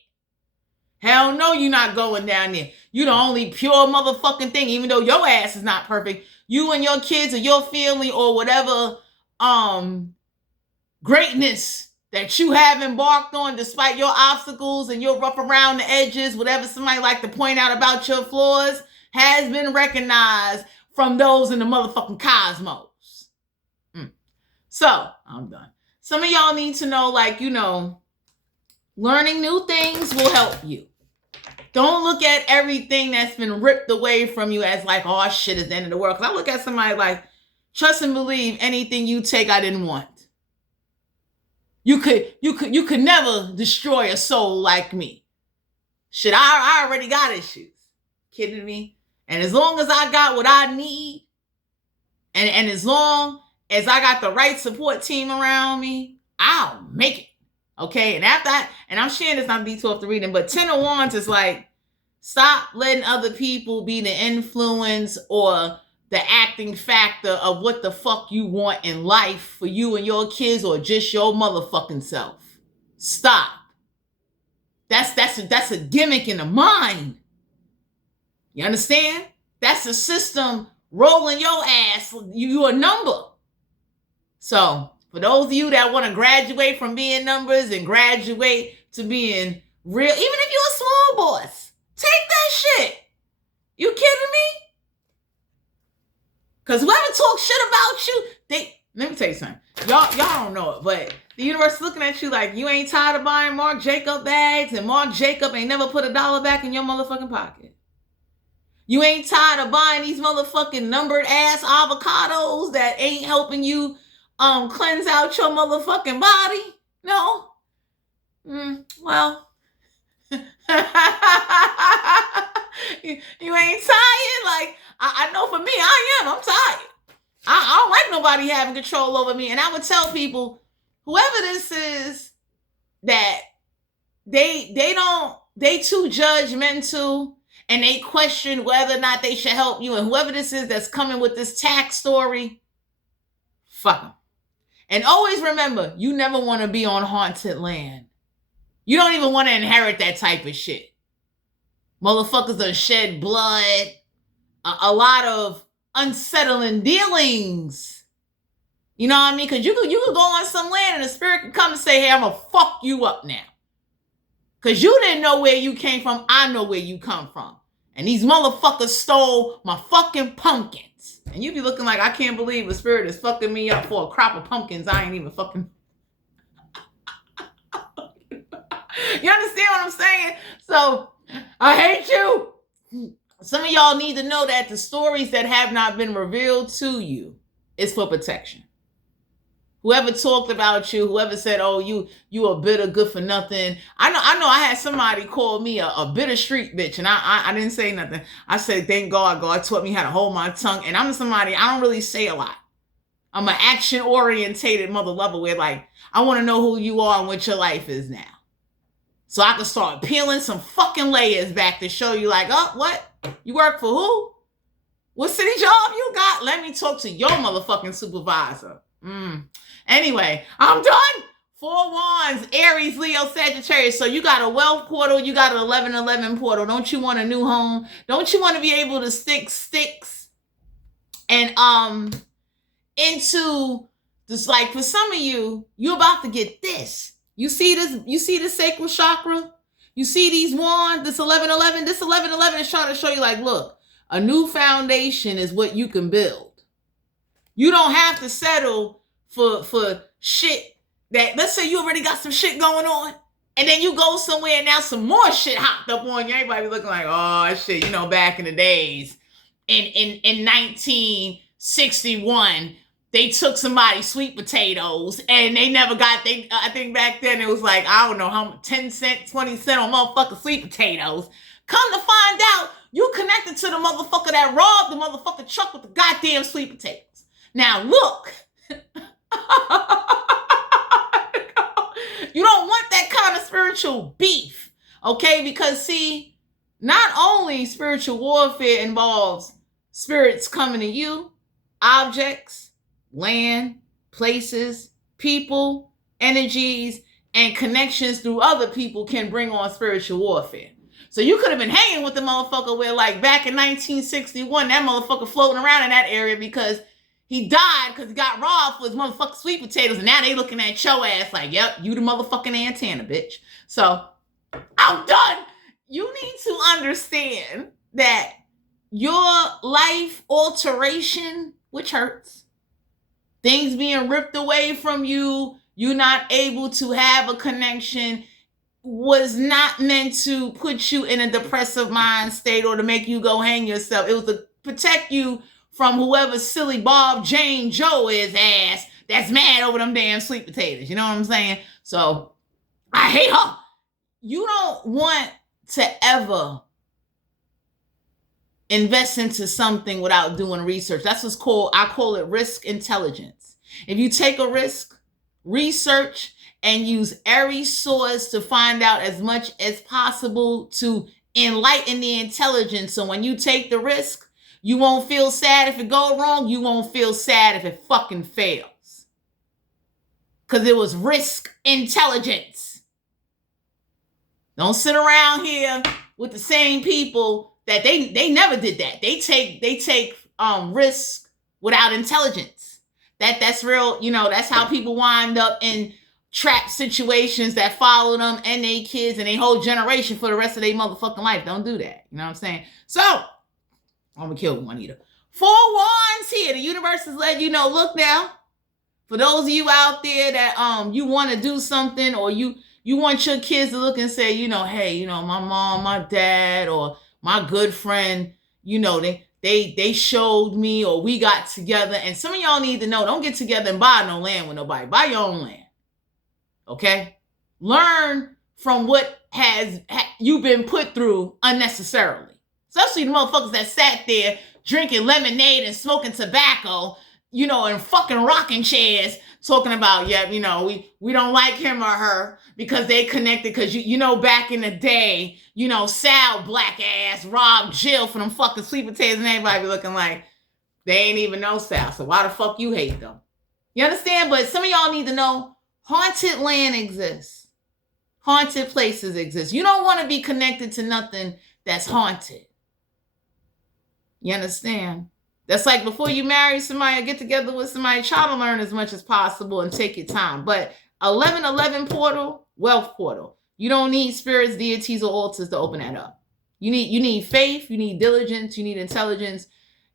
Hell no, you're not going down there. You the only pure motherfucking thing, even though your ass is not perfect. You and your kids or your family or whatever greatness that you have embarked on, despite your obstacles and your rough around the edges, whatever somebody like to point out about your flaws, has been recognized from those in the motherfucking cosmos. So, I'm done. Some of y'all need to know, like, learning new things will help you. Don't look at everything that's been ripped away from you as like, oh shit, it's the end of the world. Because I look at somebody like, trust and believe anything you take I didn't want. You could never destroy a soul like me. Shit, I already got issues. Kidding me? And as long as I got what I need, and as long as I got the right support team around me, I'll make it. Okay, and after that, and I'm sharing this on D12 the reading, but 10 of Wands is like, stop letting other people be the influence or the acting factor of what the fuck you want in life for you and your kids or just your motherfucking self. Stop. That's a gimmick in the mind. You understand? That's the system rolling your ass. You a number. So, for those of you that want to graduate from being numbers and graduate to being real, even if you're a small boss, take that shit. You kidding me? Because whoever talks shit about you, let me tell you something. Y'all don't know it, but the universe is looking at you like you ain't tired of buying Marc Jacob bags and Marc Jacob ain't never put $1 back in your motherfucking pocket. You ain't tired of buying these motherfucking numbered ass avocados that ain't helping you cleanse out your motherfucking body? No? Well, you ain't tired? Like, I know for me, I'm tired. I don't like nobody having control over me. And I would tell people, whoever this is, that they too judgmental and they question whether or not they should help you. And whoever this is that's coming with this tax story, fuck them. And always remember, you never want to be on haunted land. You don't even want to inherit that type of shit. Motherfuckers done shed blood. A lot of unsettling dealings. You know what I mean? Because you could go on some land and the spirit can come and say, hey, I'm going to fuck you up now. Because you didn't know where you came from. I know where you come from. And these motherfuckers stole my fucking pumpkins. And you be looking like, I can't believe a spirit is fucking me up for a crop of pumpkins. I ain't even fucking... You understand what I'm saying? So, I hate you. Some of y'all need to know that the stories that have not been revealed to you is for protection. Whoever talked about you, whoever said, oh, you a bitter good for nothing. I know I had somebody call me a bitter street bitch, and I didn't say nothing. I said, thank God taught me how to hold my tongue. And I'm somebody, I don't really say a lot. I'm an action-orientated mother lover where, like, I want to know who you are and what your life is now. So I can start peeling some fucking layers back to show you, like, oh, what? You work for who? What city job you got? Let me talk to your motherfucking supervisor. Anyway, I'm done. 4 wands, Aries, Leo, Sagittarius. So you got a wealth portal. You got an 1111 portal. Don't you want a new home? Don't you want to be able to stick sticks and into this? Like, for some of you, you're about to get this. You see this? You see the sacral chakra? You see these wands? This 1111? This 1111 is trying to show you, like, look, a new foundation is what you can build. You don't have to settle for shit that, let's say you already got some shit going on, and then you go somewhere and now some more shit hopped up on you. Everybody looking like, oh shit, you know, back in the days, in 1961, they took somebody's sweet potatoes and they never got, I think back then it was like, I don't know how much, 10 cent, 20 cent on motherfucking sweet potatoes. Come to find out, you connected to the motherfucker that robbed the motherfucking truck with the goddamn sweet potatoes. Now look, you don't want that kind of spiritual beef, okay? Because see, not only spiritual warfare involves spirits coming to you, objects, land, places, people, energies, and connections through other people can bring on spiritual warfare. So you could have been hanging with the motherfucker where, like, back in 1961, that motherfucker floating around in that area because he died because he got robbed for his motherfucking sweet potatoes, and now they looking at your ass like, yep, you the motherfucking antenna, bitch. So, I'm done. You need to understand that your life alteration, which hurts, things being ripped away from you, you not able to have a connection, was not meant to put you in a depressive mind state or to make you go hang yourself. It was to protect you from whoever silly Bob, Jane, Joe is ass that's mad over them damn sweet potatoes. You know what I'm saying? So, I hate her. You don't want to ever invest into something without doing research. That's what's called, I call it risk intelligence. If you take a risk, research, and use every source to find out as much as possible to enlighten the intelligence. So when you take the risk, you won't feel sad if it goes wrong. You won't feel sad if it fucking fails. Because it was risk intelligence. Don't sit around here with the same people that they never did that. They take risk without intelligence. That's real, you know, that's how people wind up in trap situations that follow them and their kids and their whole generation for the rest of their motherfucking life. Don't do that. You know what I'm saying? So, I'm gonna kill Juanita. 4 wands here. The universe has let you know, look now, for those of you out there that you want to do something, or you want your kids to look and say, you know, hey, you know, my mom, my dad, or my good friend, you know, they showed me, or we got together. And some of y'all need to know, don't get together and buy no land with nobody. Buy your own land. Okay? Learn from what has you been put through unnecessarily. Especially the motherfuckers that sat there drinking lemonade and smoking tobacco, you know, and fucking rocking chairs, talking about, yeah, you know, we don't like him or her because they connected, because you know, back in the day, you know, Sal black ass robbed Jill for them fucking sweet potatoes, and everybody be looking like they ain't even know Sal, so why the fuck you hate them? You understand? But some of y'all need to know, haunted land exists. Haunted places exist. You don't want to be connected to nothing that's haunted. You understand? That's like before you marry somebody or get together with somebody, try to learn as much as possible and take your time. But 1111 portal, wealth portal. You don't need spirits, deities, or altars to open that up. You need faith, you need diligence, you need intelligence.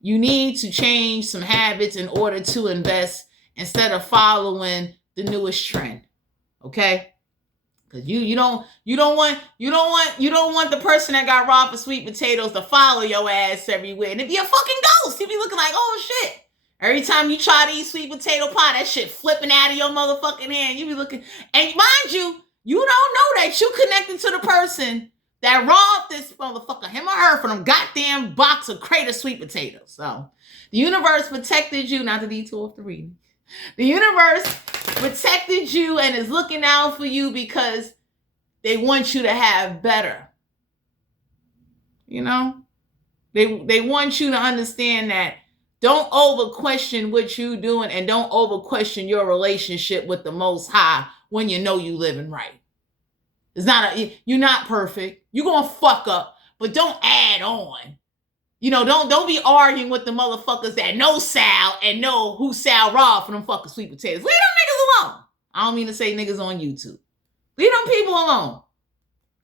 You need to change some habits in order to invest instead of following the newest trend. Okay? Because you don't want the person that got robbed for sweet potatoes to follow your ass everywhere. And it'd be a fucking ghost. You'd be looking like, oh shit. Every time you try to eat sweet potato pie, that shit flipping out of your motherfucking hand. You be looking, and mind you, you don't know that you connected to the person that robbed this motherfucker, him or her, for them goddamn box of crate of sweet potatoes. So the universe protected you, not the detour of the reading. The universe protected you and is looking out for you because they want you to have better. You know? They want you to understand that don't over question what you're doing and don't over question your relationship with the Most High when you know you living right. You're not perfect. You're gonna fuck up, but don't add on. You know, don't be arguing with the motherfuckers that know Sal and know who Sal robbed for them fucking sweet potatoes. Leave them niggas alone. I don't mean to say niggas on YouTube. Leave them people alone.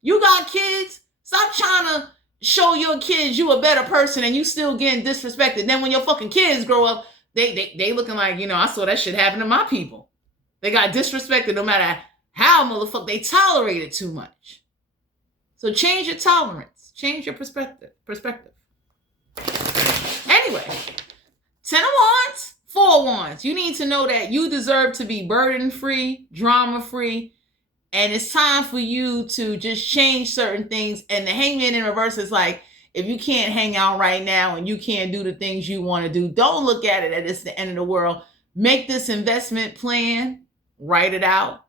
You got kids. Stop trying to show your kids you a better person and you still getting disrespected. Then when your fucking kids grow up, they looking like, you know, I saw that shit happen to my people. They got disrespected no matter how motherfucker they tolerated too much. So change your tolerance. Change your perspective. Anyway, 10 of Wands, 4 of Wands. You need to know that you deserve to be burden-free, drama-free, and it's time for you to just change certain things. And the Hangman in reverse is like, if you can't hang out right now and you can't do the things you want to do, don't look at it as it's the end of the world. Make this investment plan, write it out,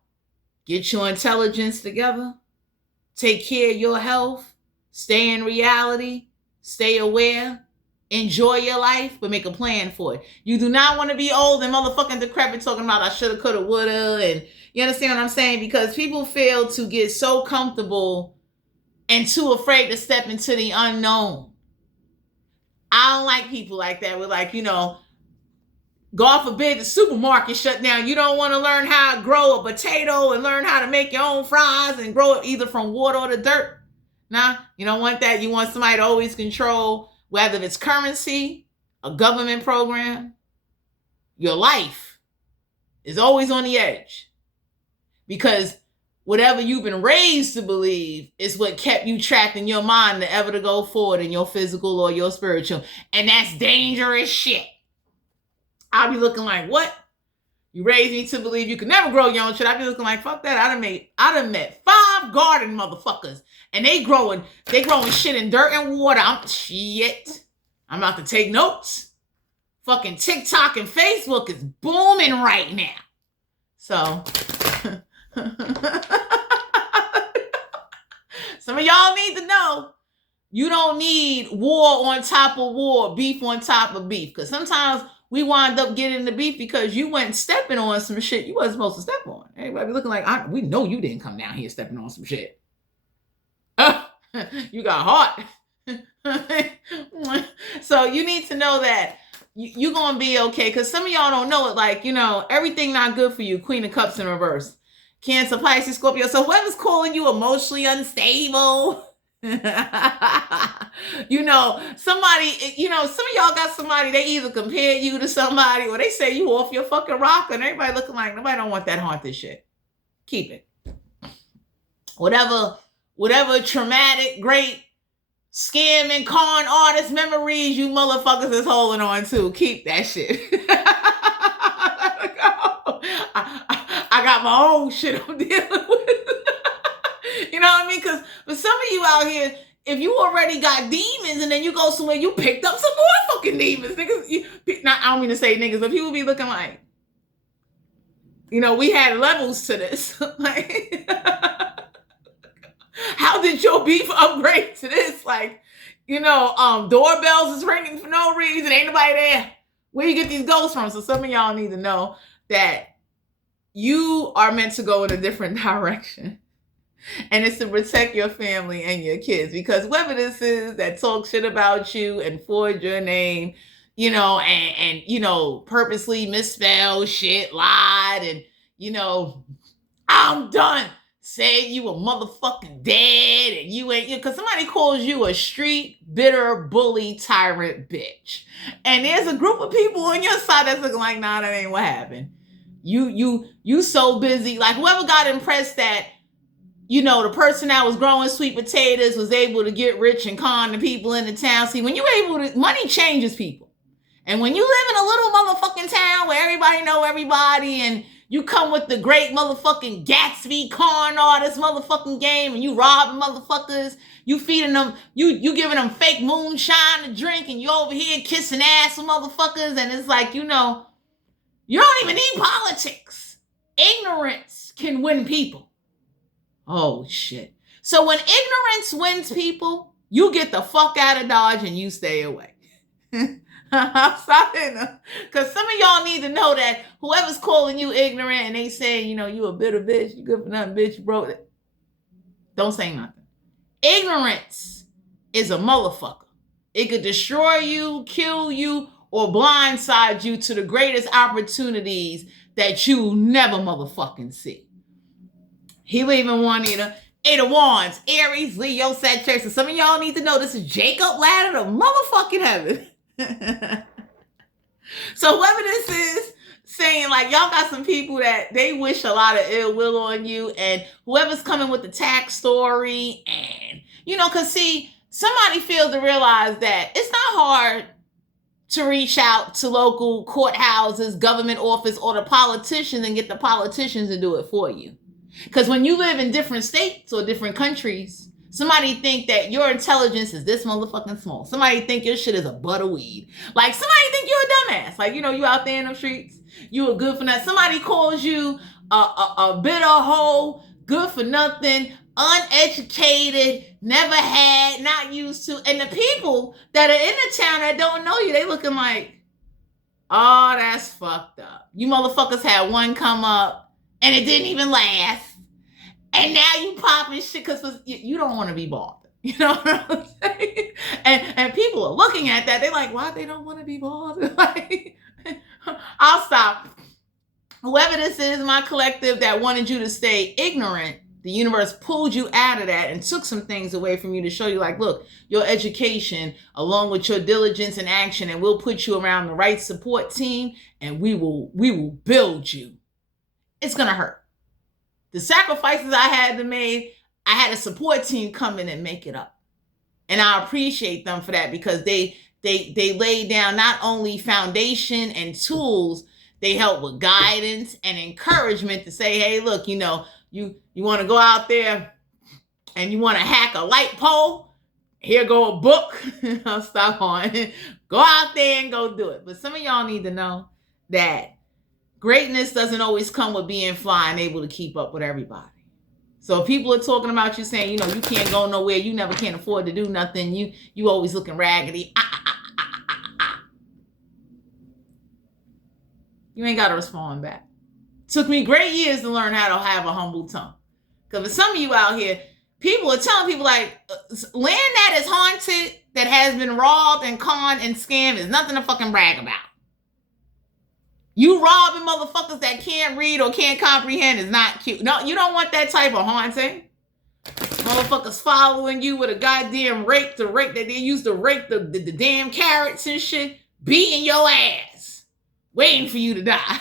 get your intelligence together, take care of your health, stay in reality, stay aware, enjoy your life, but make a plan for it. You do not want to be old and motherfucking decrepit talking about I shoulda, coulda, woulda, and you understand what I'm saying? Because people fail to get so comfortable and too afraid to step into the unknown. I don't like people like that. We're like, you know, God forbid the supermarket shut down. You don't want to learn how to grow a potato and learn how to make your own fries and grow it either from water or the dirt. Nah, you don't want that. You want somebody to always control whether it's currency, a government program. Your life is always on the edge because whatever you've been raised to believe is what kept you trapped in your mind to ever to go forward in your physical or your spiritual. And that's dangerous shit. I'll be looking like, what? You raised me to believe you could never grow your own shit. I'd be looking like, fuck that. I done met 5 garden motherfuckers. And they growing shit in dirt and water. I'm about to take notes. Fucking TikTok and Facebook is booming right now. So some of y'all need to know you don't need war on top of war, beef on top of beef. Because sometimes we wind up getting the beef because you went stepping on some shit you wasn't supposed to step on. Everybody be looking like, we know you didn't come down here stepping on some shit. You got hot. So you need to know that you're going to be okay. Because some of y'all don't know it. Like, you know, everything not good for you. Queen of Cups in reverse. Cancer, Pisces, Scorpio. So whoever's calling you emotionally unstable, you know, somebody, you know, some of y'all got somebody, they either compare you to somebody or they say you off your fucking rocker and everybody looking like nobody don't want that haunted shit. Keep it. Whatever traumatic, great scam and con artist memories you motherfuckers is holding on to, keep that shit. I got my own shit I'm dealing with. You know what I mean? Because for some of you out here, if you already got demons and then you go somewhere, you picked up some more fucking demons. Niggas, I don't mean to say niggas, but people be looking like, you know, we had levels to this. Like, how did your beef upgrade to this? Like, you know, doorbells is ringing for no reason. Ain't nobody there. Where you get these ghosts from? So some of y'all need to know that you are meant to go in a different direction. And it's to protect your family and your kids. Because whoever this is that talks shit about you and forge your name, and purposely misspelled shit, lied, and I'm done. Say you a motherfucking dead and you ain't, because somebody calls you a street bitter bully tyrant bitch, and there's a group of people on your side that's looking like, nah, that ain't what happened. You so busy, like whoever got impressed that the person that was growing sweet potatoes was able to get rich and con the people in the town. See, when you're able to, money changes people. And when you live in a little motherfucking town where everybody know everybody, and you come with the great motherfucking Gatsby con artist motherfucking game, and you robbing motherfuckers, you feeding them, you giving them fake moonshine to drink, and you over here kissing ass with motherfuckers, and it's like, you don't even need politics. Ignorance can win people. Oh shit. So when ignorance wins people, you get the fuck out of Dodge and you stay away. I'm sorry, because some of y'all need to know that whoever's calling you ignorant and they saying, you a bitter bitch, you good for nothing, bitch, you broke it. Don't say nothing. Ignorance is a motherfucker. It could destroy you, kill you, or blindside you to the greatest opportunities that you never motherfucking see. He leaving Juanita. Eight of Wands, Aries, Leo, Sagittarius. Some of y'all need to know this is Jacob ladder to motherfucking heaven. So whoever this is saying, like, y'all got some people that they wish a lot of ill will on you, and whoever's coming with the tax story, and because see, somebody fails to realize that it's not hard to reach out to local courthouses, government office, or the politicians and get the politicians to do it for you. Because when you live in different states or different countries, somebody think that your intelligence is this motherfucking small. Somebody think your shit is a butt of weed. Like, somebody think you're a dumbass. Like, you out there in the streets, you a good for nothing. Somebody calls you a bitter hoe, good for nothing, uneducated, never had, not used to. And the people that are in the town that don't know you, they looking like, oh, that's fucked up. You motherfuckers had one come up and it didn't even last. And now you popping shit because you don't want to be bothered. You know what I'm saying? And people are looking at that. They're like, why they don't want to be bothered? Like, I'll stop. Whoever this is, my collective that wanted you to stay ignorant, the universe pulled you out of that and took some things away from you to show you, like, look, your education, along with your diligence and action, and we'll put you around the right support team, and we will build you. It's going to hurt. The sacrifices I had to make, I had a support team come in and make it up. And I appreciate them for that, because they laid down not only foundation and tools, they help with guidance and encouragement to say, hey, look, you want to go out there and you want to hack a light pole? Here go a book. I'll stop on. Go out there and go do it. But some of y'all need to know that greatness doesn't always come with being fly and able to keep up with everybody. So if people are talking about you saying, you can't go nowhere, you never can afford to do nothing, you always looking raggedy. You ain't got to respond back. Took me great years to learn how to have a humble tongue. Because for some of you out here, people are telling people, like, land that is haunted, that has been robbed and conned and scammed, is nothing to fucking brag about. You robbing motherfuckers that can't read or can't comprehend is not cute. No, you don't want that type of haunting. Motherfuckers following you with a goddamn rake to rake that they used to rake the damn carrots and shit, beating your ass, waiting for you to die.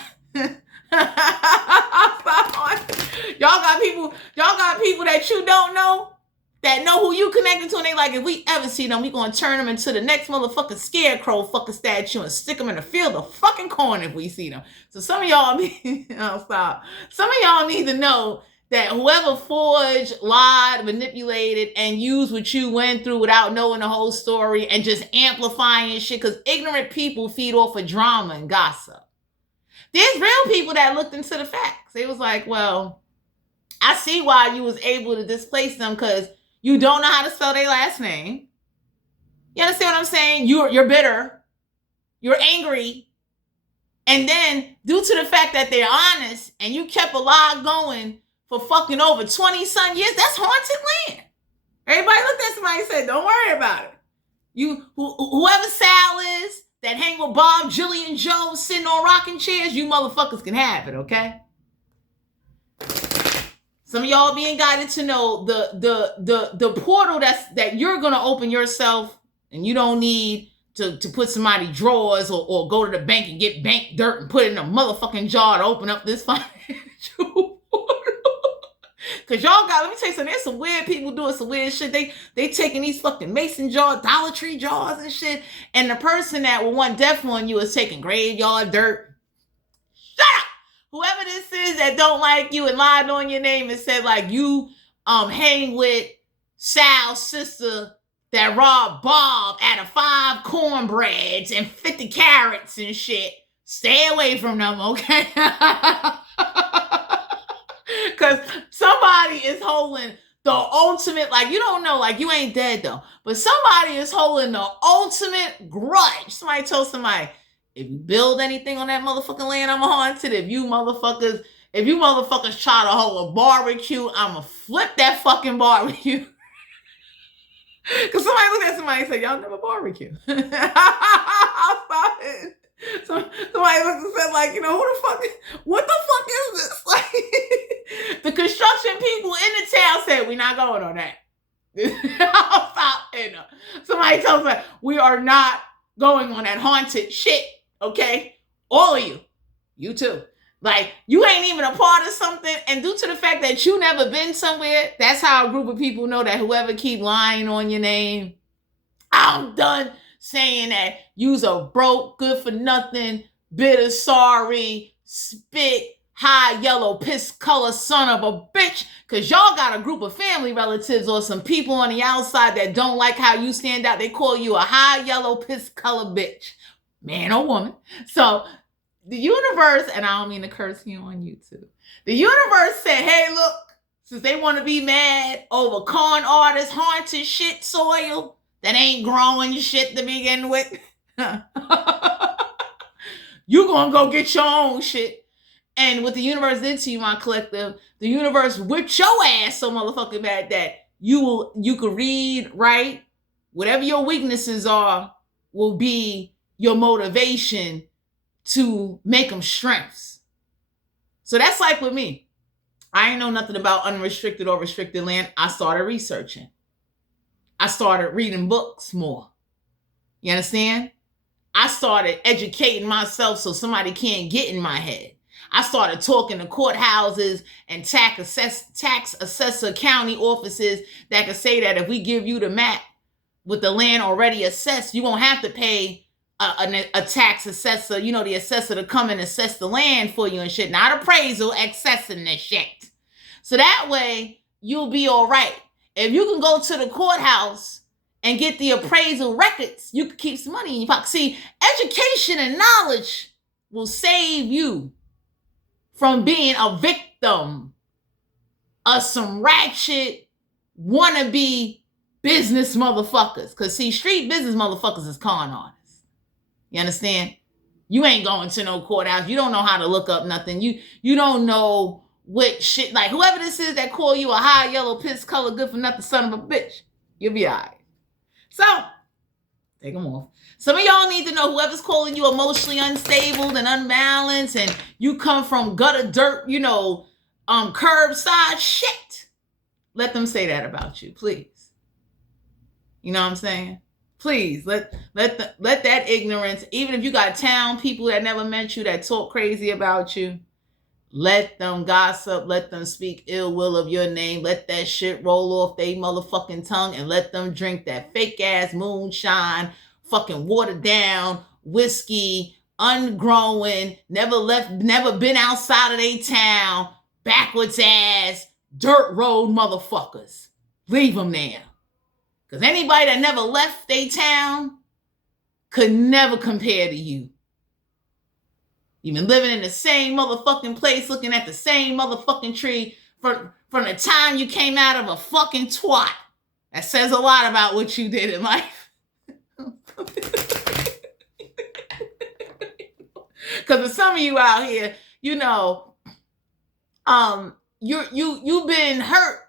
Y'all got people that you don't know, that know who you connected to, and they like, if we ever see them, we gonna turn them into the next motherfucking scarecrow fucking statue and stick them in the field of fucking corn if we see them. So some of y'all some of y'all need to know that whoever forged, lied, manipulated, and used what you went through without knowing the whole story and just amplifying shit, because ignorant people feed off of drama and gossip. There's real people that looked into the facts. They was like, well, I see why you was able to displace them, because you don't know how to spell their last name. You understand what I'm saying? You're bitter. You're angry. And then, due to the fact that they're honest and you kept a lie going for fucking over 20-some years, that's haunted land. Everybody looked at somebody and said, don't worry about it. Whoever Sal is that hang with Bob, Jillian, Joe, sitting on rocking chairs, you motherfuckers can have it, okay? Some of y'all being guided to know the portal that you're gonna open yourself, and you don't need to put somebody drawers or go to the bank and get bank dirt and put it in a motherfucking jar to open up this financial portal. Cause y'all got, let me tell you something, there's some weird people doing some weird shit. They taking these fucking mason jars, Dollar Tree jars and shit, and the person that will want death on you is taking graveyard dirt. Shut up! Whoever this is that don't like you and lied on your name and said like you hang with Sal's sister that robbed Bob out of 5 cornbreads and 50 carrots and shit, stay away from them, okay? Because somebody is holding the ultimate, like, you don't know, like, you ain't dead though, but somebody is holding the ultimate grudge. Somebody told somebody, if you build anything on that motherfucking land, I'm haunted. If you motherfuckers try to hold a barbecue, I'ma flip that fucking barbecue. Because somebody looked at somebody and said, y'all never barbecue. Somebody looked and said, like, you know, what the fuck is this? Like, the construction people in the town said, we're not going on that. Stop. Somebody tells me, we are not going on that haunted shit, okay? All of you. You too. Like, you ain't even a part of something, and due to the fact that you never been somewhere, that's how a group of people know that whoever keep lying on your name, I'm done saying that you's a broke, good for nothing, bitter, sorry, spit, high yellow, piss color son of a bitch, because y'all got a group of family relatives or some people on the outside that don't like how you stand out. They call you a high yellow, piss color bitch, man or woman. So the universe, and I don't mean to curse you on YouTube, the universe said, hey, look, since they want to be mad over con artists, haunted shit soil that ain't growing shit to begin with, you gonna go get your own shit. And what the universe did to you, my collective, the universe whipped your ass so motherfucking bad that you could read, write, whatever your weaknesses are will be your motivation to make them strengths. So that's like with me. I ain't know nothing about unrestricted or restricted land. I started researching. I started reading books more. You understand? I started educating myself so somebody can't get in my head. I started talking to courthouses and tax assessor county offices that could say that if we give you the map with the land already assessed, you won't have to pay a tax assessor, you know, the assessor to come and assess the land for you and shit. Not appraisal, accessing this shit. So that way, you'll be all right. If you can go to the courthouse and get the appraisal records, you can keep some money in your pocket. See, education and knowledge will save you from being a victim of some ratchet wannabe business motherfuckers. Because see, street business motherfuckers is con artists. You understand? You ain't going to no courthouse. You don't know how to look up nothing. You don't know what shit, like whoever this is that call you a high yellow piss color good for nothing son of a bitch, you'll be all right. So, take them off. Some of y'all need to know whoever's calling you emotionally unstable and unbalanced and you come from gutter dirt, you know, curbside shit. Let them say that about you, please. You know what I'm saying? Please, let that ignorance, even if you got town people that never met you that talk crazy about you, let them gossip, let them speak ill will of your name, let that shit roll off their motherfucking tongue and let them drink that fake ass moonshine, fucking watered down whiskey, ungrowing, never been outside of their town, backwards ass, dirt road motherfuckers. Leave them there. Because anybody that never left their town could never compare to you. You've been living in the same motherfucking place, looking at the same motherfucking tree from the time you came out of a fucking twat. That says a lot about what you did in life. Because for some of you out here, you know, you've been hurt.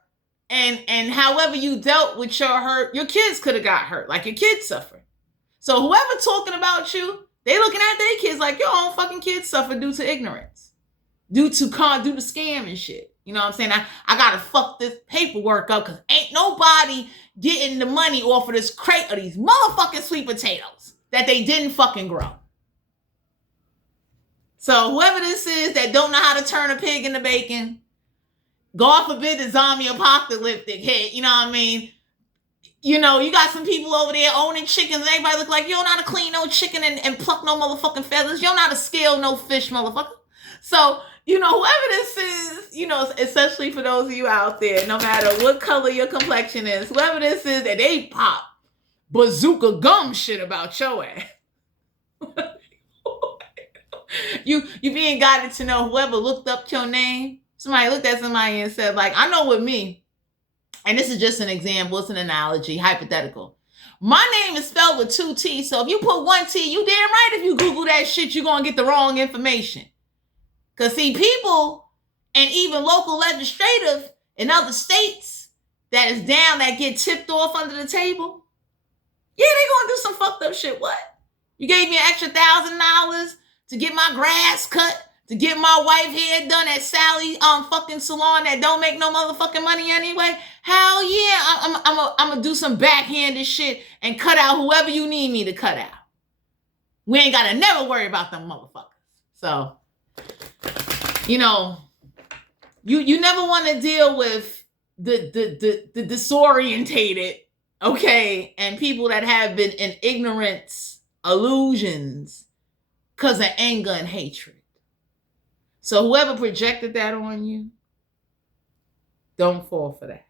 And however you dealt with your hurt, your kids could have got hurt, like your kids suffered. So whoever talking about you, They looking at their kids like your own fucking kids suffer due to ignorance, due to scam and shit. You know what I'm saying? I gotta fuck this paperwork up because ain't nobody getting the money off of this crate of these motherfucking sweet potatoes that they didn't fucking grow. So whoever this is that don't know how to turn a pig into bacon, God forbid the zombie apocalyptic hit, you know what I mean? You know, you got some people over there owning chickens and everybody look like you don't know how to clean no chicken and pluck no motherfucking feathers. You don't know how to scale no fish, motherfucker. So, you know, whoever this is, you know, especially for those of you out there, no matter what color your complexion is, whoever this is that they pop bazooka gum shit about your ass. you being guided to know whoever looked up your name, somebody looked at somebody and said, like, I know with me, and this is just an example, it's an analogy, hypothetical. My name is spelled with 2 T's, so if you put 1 T, you damn right if you Google that shit, you're going to get the wrong information. Because, see, people and even local legislative in other states that is down, that get tipped off under the table, yeah, they going to do some fucked up shit. What? You gave me an extra $1,000 to get my grass cut, to get my wife hair done at Sally fucking salon that don't make no motherfucking money anyway? Hell yeah, I'm gonna do some backhanded shit and cut out whoever you need me to cut out. We ain't gotta never worry about them motherfuckers. So, you know, you never want to deal with the disorientated, okay, and people that have been in ignorance, illusions, because of anger and hatred. So whoever projected that on you, don't fall for that.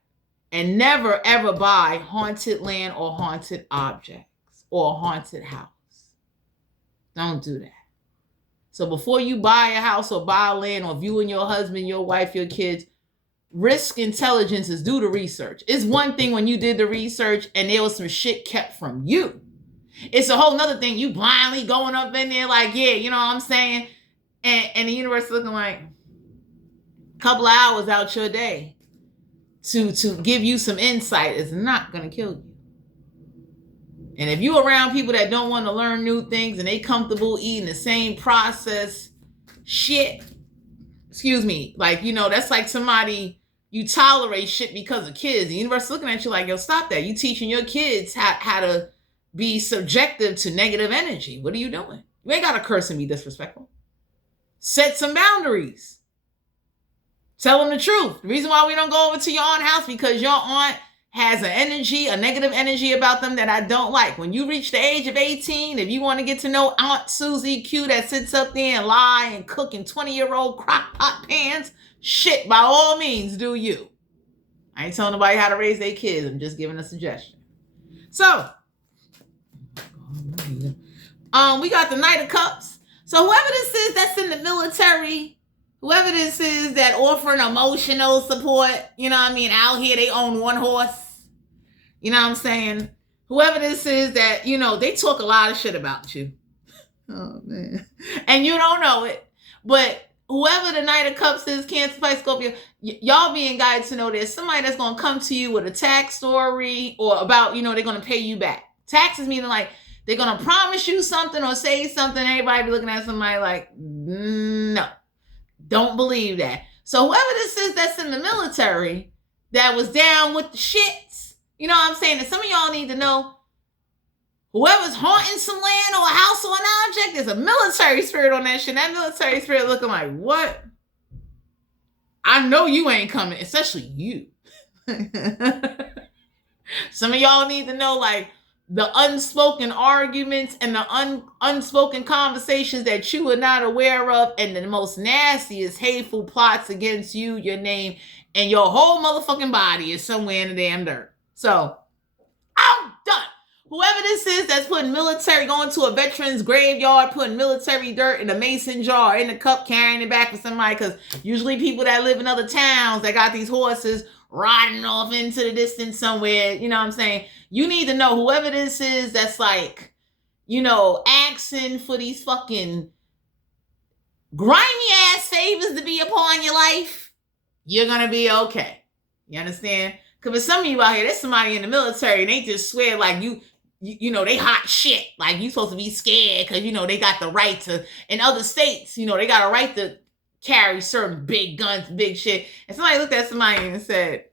And never, ever buy haunted land or haunted objects or a haunted house. Don't do that. So before you buy a house or buy a land, or if you and your husband, your wife, your kids, risk intelligence is do the research. It's one thing when you did the research and there was some shit kept from you. It's a whole nother thing you blindly going up in there like, yeah, you know what I'm saying? And the universe looking like a couple of hours out your day to give you some insight is not going to kill you. And if you're around people that don't want to learn new things and they comfortable eating the same process shit, excuse me, like, you know, that's like somebody, you tolerate shit because of kids. The universe looking at you like, yo, stop that. You teaching your kids how to be subjective to negative energy. What are you doing? You ain't got to curse and be disrespectful. Set some boundaries. Tell them the truth. The reason why we don't go over to your aunt's house because your aunt has an energy, a negative energy about them that I don't like. When you reach the age of 18, if you want to get to know Aunt Susie Q that sits up there and lie and cook in 20-year-old crock pot pans, shit, by all means, do you. I ain't telling nobody how to raise their kids. I'm just giving a suggestion. So, we got the Knight of Cups. So whoever this is that's in the military, whoever this is that offering emotional support, you know what I mean, out here they own one horse, you know what I'm saying? Whoever this is that, you know, they talk a lot of shit about you. Oh, man. And you don't know it. But whoever the Knight of Cups is, Cancer, Pisces, Scorpio, y'all being guided to know there's somebody that's going to come to you with a tax story or about, you know, they're going to pay you back. Taxes meaning like, they're going to promise you something or say something. Everybody be looking at somebody like, no, don't believe that. So whoever this is that's in the military that was down with the shits, you know what I'm saying? And some of y'all need to know, whoever's haunting some land or a house or an object, there's a military spirit on that shit. That military spirit looking like, what? I know you ain't coming, especially you. Some of y'all need to know, like, the unspoken arguments and the unspoken conversations that you are not aware of, and the most nastiest hateful plots against you, your name, and your whole motherfucking body is somewhere in the damn dirt. So, I'm done. Whoever this is that's putting military, going to a veteran's graveyard, putting military dirt in a mason jar, in a cup, carrying it back for somebody, because usually people that live in other towns that got these horses riding off into the distance somewhere, you know what I'm saying? You need to know whoever this is that's like, you know, asking for these fucking grimy ass favors to be upon your life, you're gonna be okay. You understand? Because for some of you out here, there's somebody in the military and they just swear like they hot shit. Like, you supposed to be scared because, they got the right to, in other states, they got a right to carry certain big guns, big shit. And somebody looked at somebody and said,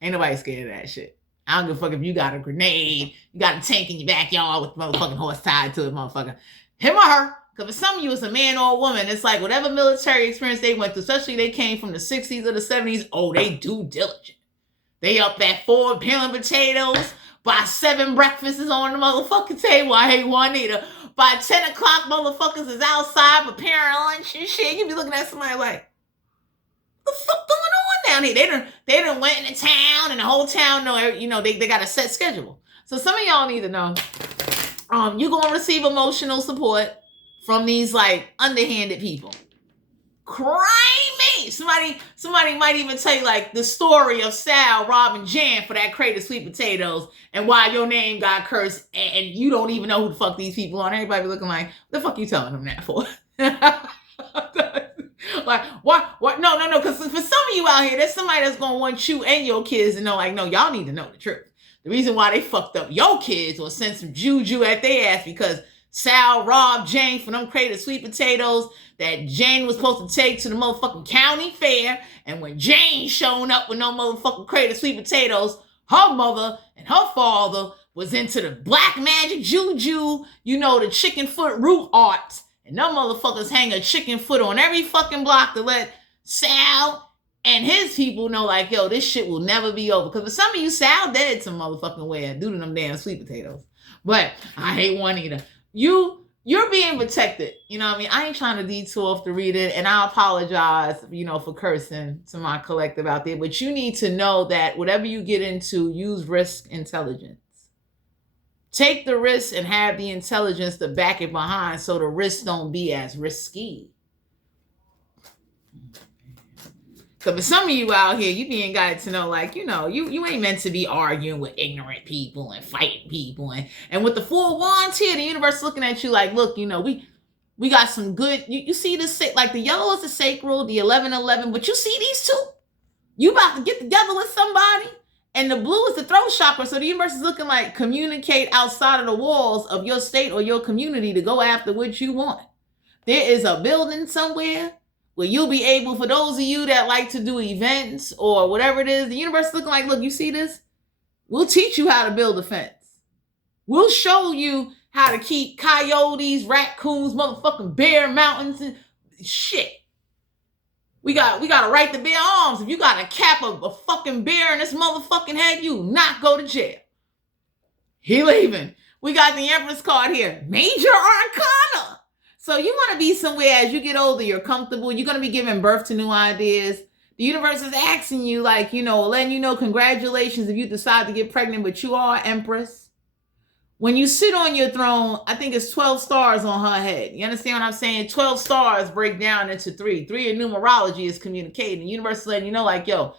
ain't nobody scared of that shit. I don't give a fuck if you got a grenade, you got a tank in your backyard with the motherfucking horse tied to it, motherfucker. Him or her. Because for some of you, it's a man or a woman. It's like whatever military experience they went through, especially they came from the 60s or the 70s, they due diligent. They up at 4 peeling potatoes. By 7, breakfast is on the motherfucking table. I hate Juanita. By 10 o'clock, motherfuckers is outside preparing lunch and shit. You be looking at somebody like, what the fuck going on down here? They done went into town, and the whole town know, they got a set schedule. So some of y'all need to know, you're going to receive emotional support from these, like, underhanded people. Crimey! Somebody might even tell you, like, the story of Sal robbing Jan for that crate of sweet potatoes and why your name got cursed and you don't even know who the fuck these people are. And everybody be looking like, what the fuck you telling them that for? Like, what? No, because for some of you out here, there's somebody that's going to want you and your kids to know, like, no, y'all need to know the truth. The reason why they fucked up your kids or sent some juju at their ass because Sal robbed Jane for them crate of sweet potatoes that Jane was supposed to take to the motherfucking county fair. And when Jane showing up with no motherfucking crate of sweet potatoes, her mother and her father was into the black magic juju, the chicken foot root art. And them motherfuckers hang a chicken foot on every fucking block to let Sal and his people know, like, yo, this shit will never be over. Because for some of you, Sal dead some motherfucking way due to them damn sweet potatoes. But I hate Juanita. You're being protected. You know what I mean? I ain't trying to detour off the reading, and I apologize, for cursing to my collective out there. But you need to know that whatever you get into, use risk intelligence. Take the risk and have the intelligence to back it behind so the risks don't be as risky. So for some of you out here, you being guided to know, like, you ain't meant to be arguing with ignorant people and fighting people. And with the 4 wands here, the universe is looking at you like, look, we got some good, you see this, like the yellow is the sacral, the 1111, but you see these two? You about to get together with somebody, and the blue is the throat chakra. So the universe is looking like communicate outside of the walls of your state or your community to go after what you want. There is a building somewhere where you'll be able, for those of you that like to do events or whatever it is, the universe is looking like, look, you see this? We'll teach you how to build a fence. We'll show you how to keep coyotes, raccoons, motherfucking bear mountains and shit. We got to right to bear arms. If you got to cap a fucking bear in this motherfucking head, you not go to jail. He leaving. We got the Empress card here. Major Arcana. So you want to be somewhere as you get older, you're comfortable, you're going to be giving birth to new ideas. The universe is asking you, like, letting you know, congratulations if you decide to get pregnant, but you are Empress. When you sit on your throne, I think it's 12 stars on her head. You understand what I'm saying? 12 stars break down into 3. 3 in numerology is communicating. The universe is letting you know, like, yo,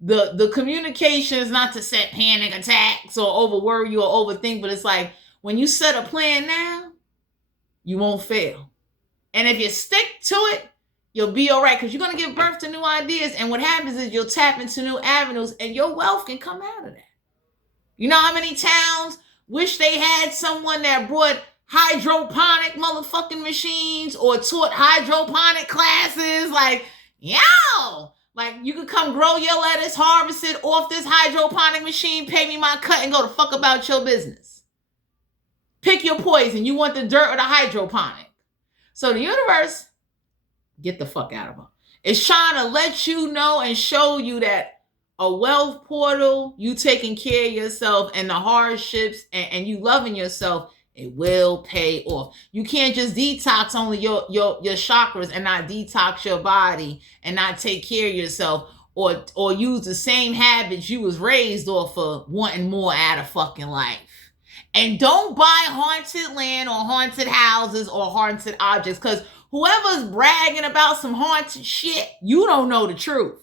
the communication is not to set panic attacks or over worry or overthink, but it's like, when you set a plan now, you won't fail. And if you stick to it, you'll be all right, because you're going to give birth to new ideas. And what happens is you'll tap into new avenues and your wealth can come out of that. You know how many towns wish they had someone that brought hydroponic motherfucking machines or taught hydroponic classes? Like, yo, like, you could come grow your lettuce, harvest it off this hydroponic machine, pay me my cut, and go the fuck about your business. Pick your poison. You want the dirt or the hydroponic? So the universe, get the fuck out of her. It's trying to let you know and show you that a wealth portal, you taking care of yourself and the hardships and you loving yourself, it will pay off. You can't just detox only your chakras and not detox your body and not take care of yourself or use the same habits you was raised off of, wanting more out of fucking life. And don't buy haunted land or haunted houses or haunted objects, because whoever's bragging about some haunted shit, you don't know the truth.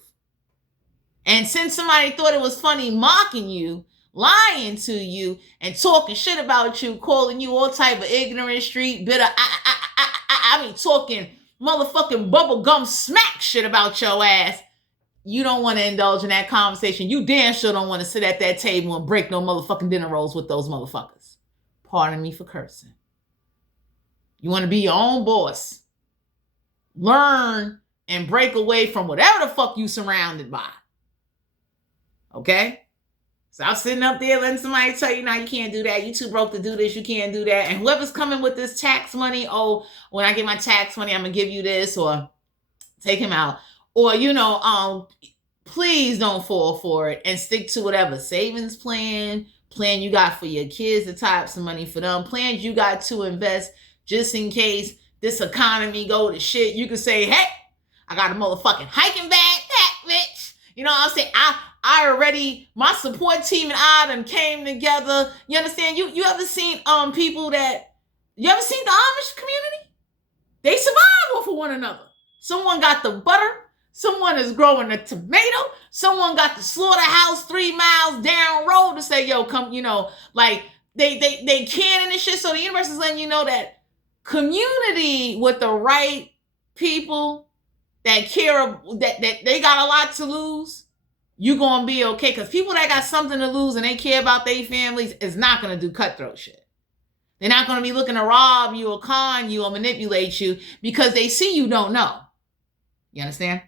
And since somebody thought it was funny mocking you, lying to you, and talking shit about you, calling you all type of ignorant, street, bitter, talking motherfucking bubblegum smack shit about your ass, you don't want to indulge in that conversation. You damn sure don't want to sit at that table and break no motherfucking dinner rolls with those motherfuckers. Pardon me for cursing. You want to be your own boss. Learn and break away from whatever the fuck you surrounded by. Okay? Stop sitting up there letting somebody tell you, now you can't do that. You too broke to do this. You can't do that. And whoever's coming with this tax money, oh, when I get my tax money, I'm going to give you this, or take him out. Or, please don't fall for it and stick to whatever savings plan you got for your kids to tie up some money for them, plans you got to invest just in case this economy go to shit. You can say, hey, I got a motherfucking hiking bag pack, bitch. You know what I'm saying? I already, my support team and I done came together. You understand? You ever seen people that, you ever seen the Amish community? They survive off of one another. Someone got the butter. Someone is growing a tomato. Someone got the slaughterhouse 3 miles down road to say, yo, come, like they canning and shit. So the universe is letting you know that community with the right people that care, that they got a lot to lose, you gonna be okay. Because people that got something to lose and they care about their families is not gonna do cutthroat shit. They're not gonna be looking to rob you or con you or manipulate you because they see you don't know. You understand?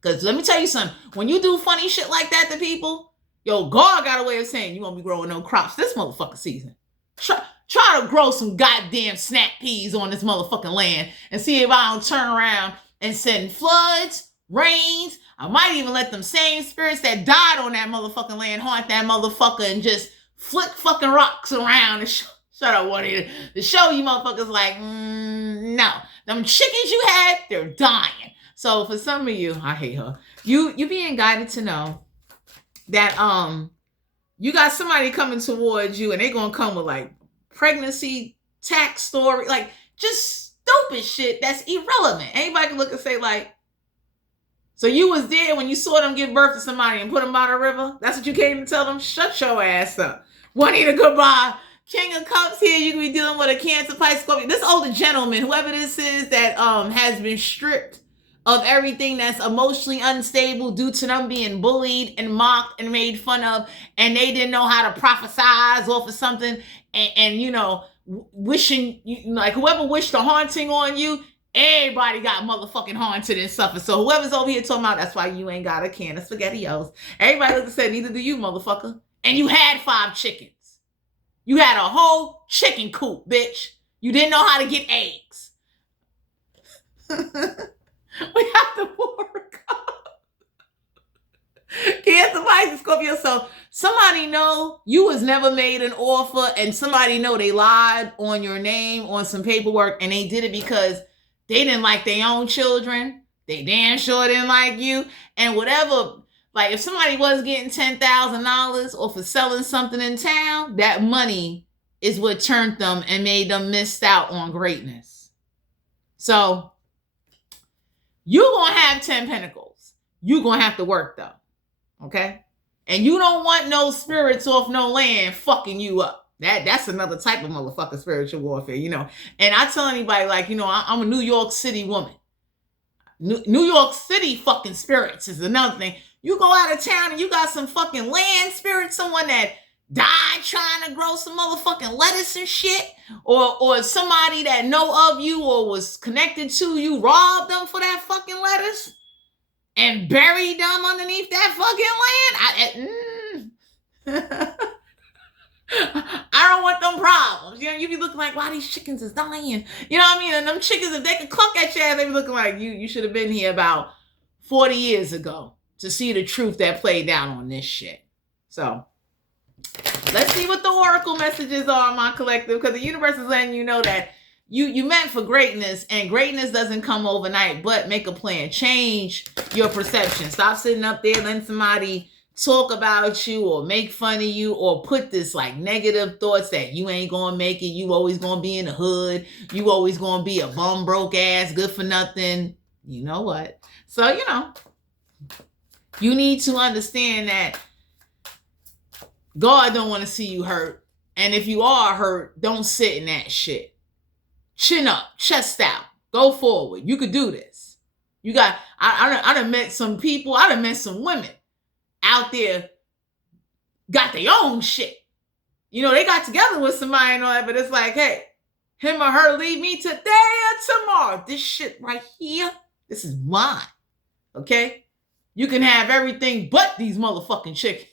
Because let me tell you something. When you do funny shit like that to people, yo, God got a way of saying you won't be growing no crops this motherfucking season. Try to grow some goddamn snap peas on this motherfucking land and see if I don't turn around and send floods, rains. I might even let them same spirits that died on that motherfucking land haunt that motherfucker and just flick fucking rocks around and shut up, one of you. To show you motherfuckers like, no. Them chickens you had, they're dying. So for some of you, I hate her. You being guided to know that you got somebody coming towards you and they gonna come with like pregnancy tax story, like just stupid shit that's irrelevant. Anybody can look and say like, so you was there when you saw them give birth to somebody and put them by the river? That's what you came to tell them? Shut your ass up. Juanita, goodbye. King of Cups here. You can be dealing with a Cancer, Pisces, Scorpio. This older gentleman, whoever this is that has been stripped of everything that's emotionally unstable due to them being bullied and mocked and made fun of, and they didn't know how to prophesize off of something, and wishing, like whoever wished the haunting on you, everybody got motherfucking haunted and suffered. So whoever's over here talking about, that's why you ain't got a can of SpaghettiOs. Everybody looked and said, neither do you, motherfucker. And you had 5 chickens. You had a whole chicken coop, bitch. You didn't know how to get eggs. We have to work. Cancer, Pisces, Scorpio. So somebody know you was never made an offer, and somebody know they lied on your name on some paperwork, and they did it because they didn't like their own children. They damn sure didn't like you. And whatever, like if somebody was getting $10,000 or for selling something in town, that money is what turned them and made them miss out on greatness. So you're going to have 10 pentacles. You're going to have to work though. Okay? And you don't want no spirits off no land fucking you up. That's another type of motherfucking spiritual warfare, And I tell anybody like, I'm a New York City woman. New York City fucking spirits is another thing. You go out of town and you got some fucking land spirit, someone that died trying to grow some motherfucking lettuce and shit, or somebody that know of you or was connected to you robbed them for that fucking lettuce and buried them underneath that fucking land. I don't want them problems. You be looking like, wow, these chickens is dying. You know what I mean? And them chickens, if they could cluck at your ass, they be looking like you should have been here about 40 years ago to see the truth that played down on this shit. So let's see what the oracle messages are, my collective, because the universe is letting you know that you meant for greatness, and greatness doesn't come overnight, but make a plan. Change your perception. Stop sitting up there letting somebody talk about you or make fun of you or put this like negative thoughts that you ain't gonna make it, you always gonna be in the hood, you always gonna be a bum broke ass, good for nothing. You know what? So, you need to understand that God don't want to see you hurt. And if you are hurt, don't sit in that shit. Chin up, chest out, go forward. You could do this. I done met some people, I done met some women out there, got their own shit. they got together with somebody and all that, but it's like, hey, him or her leave me today or tomorrow. This shit right here, this is mine. Okay? You can have everything but these motherfucking chickens.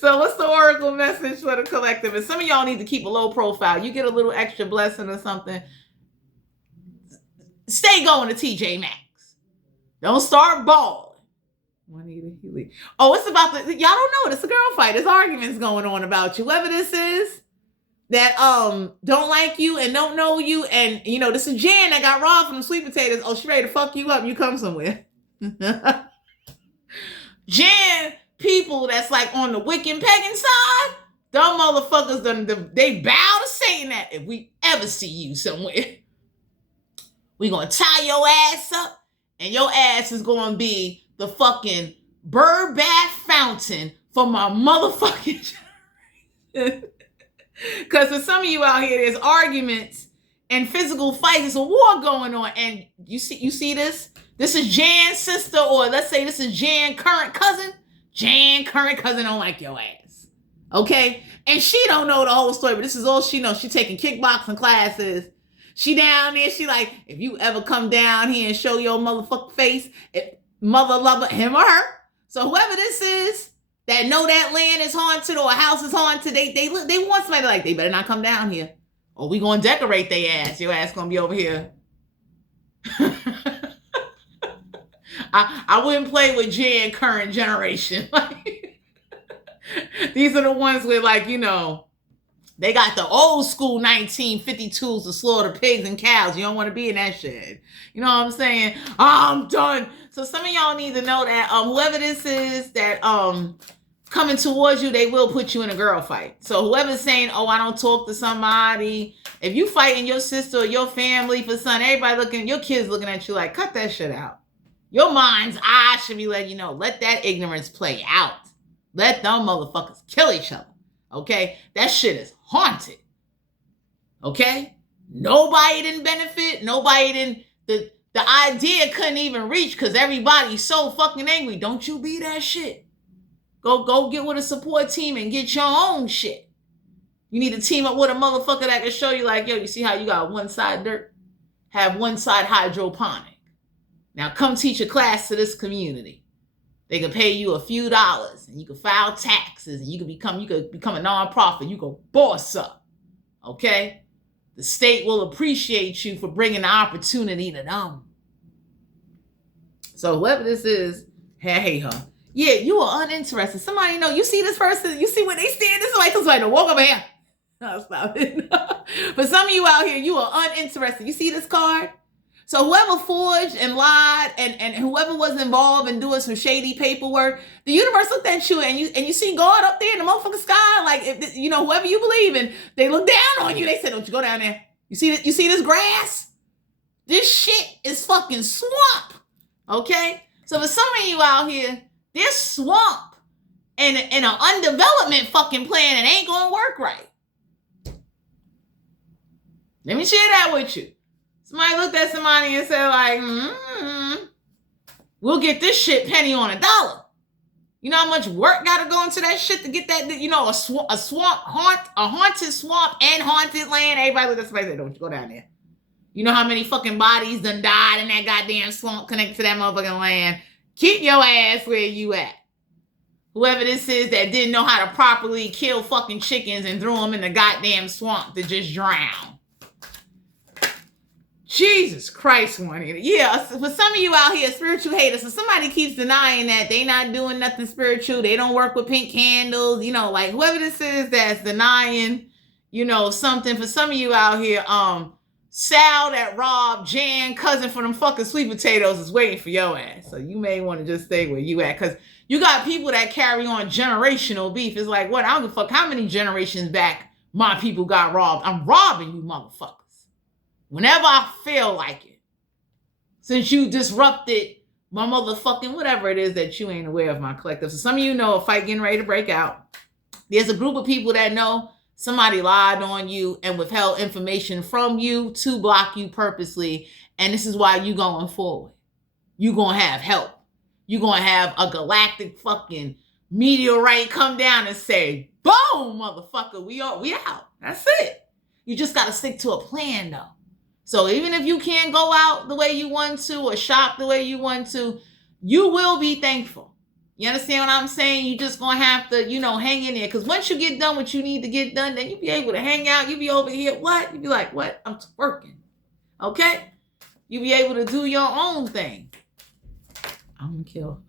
So what's the oracle message for the collective? And some of y'all need to keep a low profile. You get a little extra blessing or something. Stay going to TJ Maxx. Don't start balling. Oh, it's about y'all don't know. It's a girl fight. There's arguments going on about you. Whoever this is that don't like you and don't know you, and this is Jan that got robbed from the sweet potatoes. Oh, she ready to fuck you up. You come somewhere. Jan, people that's like on the Wiccan pagan side, them motherfuckers, they bow to Satan that if we ever see you somewhere, we gonna tie your ass up, and your ass is gonna be the fucking bird bath fountain for my motherfucking generation. Because for some of you out here, there's arguments and physical fights. There's a war going on, and you see this? This is Jan's sister, or let's say this is Jan's current cousin. Jan current cousin don't like your ass. Okay? And she don't know the whole story, but this is all she knows. She taking kickboxing classes. She down there, she like, if you ever come down here and show your motherfucking face, mother lover, him or her. So whoever this is that know that land is haunted or a house is haunted, they want somebody like, they better not come down here. Or we gonna decorate their ass. Your ass gonna be over here. I wouldn't play with Jan current generation. These are the ones with they got the old school 1952s to slaughter pigs and cows. You don't want to be in that shit. You know what I'm saying? I'm done. So some of y'all need to know that whoever this is that coming towards you, they will put you in a girl fight. So whoever's saying, oh, I don't talk to somebody, if you fighting your sister or your family for something, everybody your kids looking at you like, cut that shit out. Your mind's eye should be letting you know, let that ignorance play out. Let them motherfuckers kill each other. Okay? That shit is haunted. Okay? Nobody didn't benefit. Nobody didn't. The idea couldn't even reach because everybody's so fucking angry. Don't you be that shit. Go get with a support team and get your own shit. You need to team up with a motherfucker that can show you like, yo, you see how you got one side dirt? Have one side hydroponic. Now come teach a class to this community. They can pay you a few dollars and you can file taxes and you could become a nonprofit. You go boss up. Okay? The state will appreciate you for bringing the opportunity to them. So whoever this is, hey her. Yeah, you are uninterested. Somebody know, you see this person, you see what they stand this way, somebody to walk over here. No, stop it. For some of you out here, you are uninterested. You see this card? So whoever forged and lied and whoever was involved in doing some shady paperwork, the universe looked at you and you see God up there in the motherfucking sky, like if whoever you believe in, they look down on you. They said, "Don't you go down there? You see this grass? This shit is fucking swamp." Okay, so for some of you out here, this swamp and an undevelopment fucking plan, it ain't gonna work right. Let me share that with you. Somebody looked at somebody and said, like, we'll get this shit penny on a dollar. You know how much work got to go into that shit to get that, a haunted swamp and haunted land. Everybody looked at somebody and said, don't you go down there. You know how many fucking bodies done died in that goddamn swamp connected to that motherfucking land. Keep your ass where you at. Whoever this is that didn't know how to properly kill fucking chickens and threw them in the goddamn swamp to just drown. Jesus Christ, Juanita. Yeah, for some of you out here, spiritual haters, so somebody keeps denying that they not doing nothing spiritual, they don't work with pink candles, like whoever this is that's denying, something. For some of you out here, Sal that robbed Jan cousin for them fucking sweet potatoes is waiting for your ass. So you may want to just stay where you at, because you got people that carry on generational beef. It's like, what? I don't give a fuck how many generations back my people got robbed. I'm robbing you motherfuckers whenever I feel like it. Since you disrupted my motherfucking whatever it is that you ain't aware of, my collective. So some of you know a fight getting ready to break out. There's a group of people that know somebody lied on you and withheld information from you to block you purposely. And this is why you going forward. You going to have help. you're going to have a galactic fucking meteorite come down and say, boom, motherfucker, we out. That's it. You just got to stick to a plan, though. So even if you can't go out the way you want to or shop the way you want to, you will be thankful. You understand what I'm saying? You just going to have to, hang in there. Because once you get done what you need to get done, then you'll be able to hang out. You'll be over here. What? You'll be like, what? I'm working. Okay? You'll be able to do your own thing. I'm going to kill.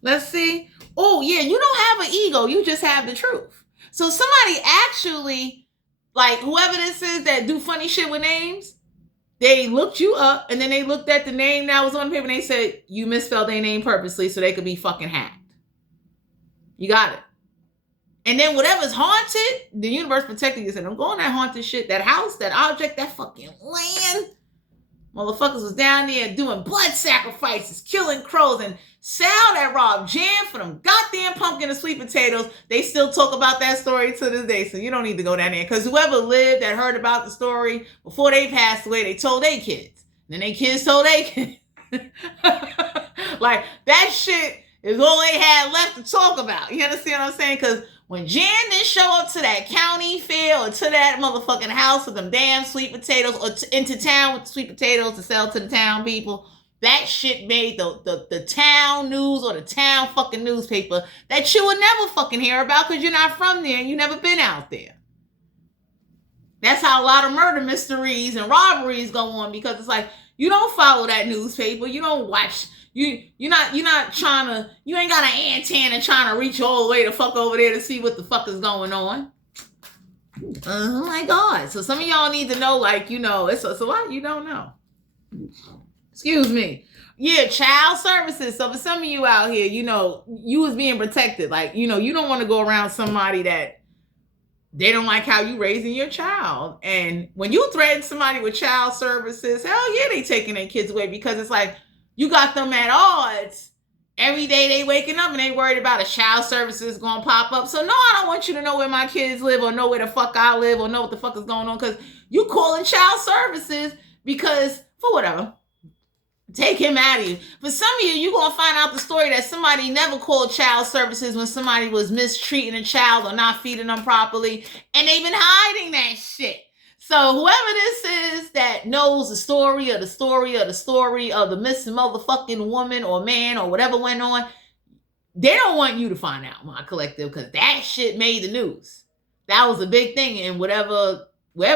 Let's see. Oh, yeah. You don't have an ego. You just have the truth. So somebody actually, like whoever this is that do funny shit with names, they looked you up and then they looked at the name that was on the paper and they said, you misspelled their name purposely so they could be fucking hacked. You got it. And then whatever's haunted, the universe protecting you. Said, don't go on that haunted shit, that house, that object, that fucking land. Motherfuckers was down there doing blood sacrifices, killing crows, and Sal that robbed Jan for them goddamn pumpkin and sweet potatoes. They still talk about that story to this day, so you don't need to go down there. Because whoever lived that heard about the story before they passed away, they told their kids. Then their kids told their kids. Like, that shit is all they had left to talk about. You understand what I'm saying? Because when Jan didn't show up to that county fair or to that motherfucking house with them damn sweet potatoes or into town with the sweet potatoes to sell to the town people, that shit made the town news or the town fucking newspaper that you would never fucking hear about because you're not from there and you never been out there. That's how a lot of murder mysteries and robberies go on, because it's like, you don't follow that newspaper. You don't watch. You're not trying to, you ain't got an antenna trying to reach all the way the fuck over there to see what the fuck is going on. Oh my God. So some of y'all need to know, like, it's a lot you don't know. Excuse me. Yeah, child services. So for some of you out here, you was being protected. Like, you don't want to go around somebody that they don't like how you raising your child. And when you threaten somebody with child services, hell yeah, they taking their kids away, because it's like, you got them at odds. Every day they waking up and they worried about a child services going to pop up. So no, I don't want you to know where my kids live or know where the fuck I live or know what the fuck is going on, because you calling child services because, for whatever, take him out of you. For some of you're going to find out the story that somebody never called child services when somebody was mistreating a child or not feeding them properly, and they've been hiding that shit. So whoever this is that knows the story of the story of the story of the missing motherfucking woman or man or whatever went on, they don't want you to find out, my collective, because that shit made the news. That was a big thing in wherever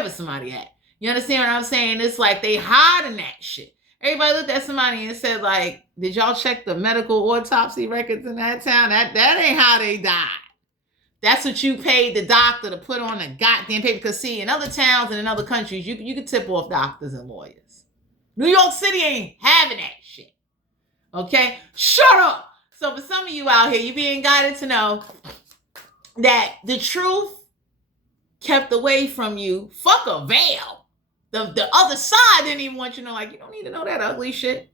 somebody at. You understand what I'm saying? It's like they hiding that shit. Everybody looked at somebody and said, like, did y'all check the medical autopsy records in that town? That ain't how they died. That's what you paid the doctor to put on a goddamn paper. Because see, in other towns and in other countries, you can tip off doctors and lawyers. New York City ain't having that shit. Okay? Shut up. So for some of you out here, you're being guided to know that the truth kept away from you. Fuck a veil. The other side didn't even want you to know. Like, you don't need to know that ugly shit.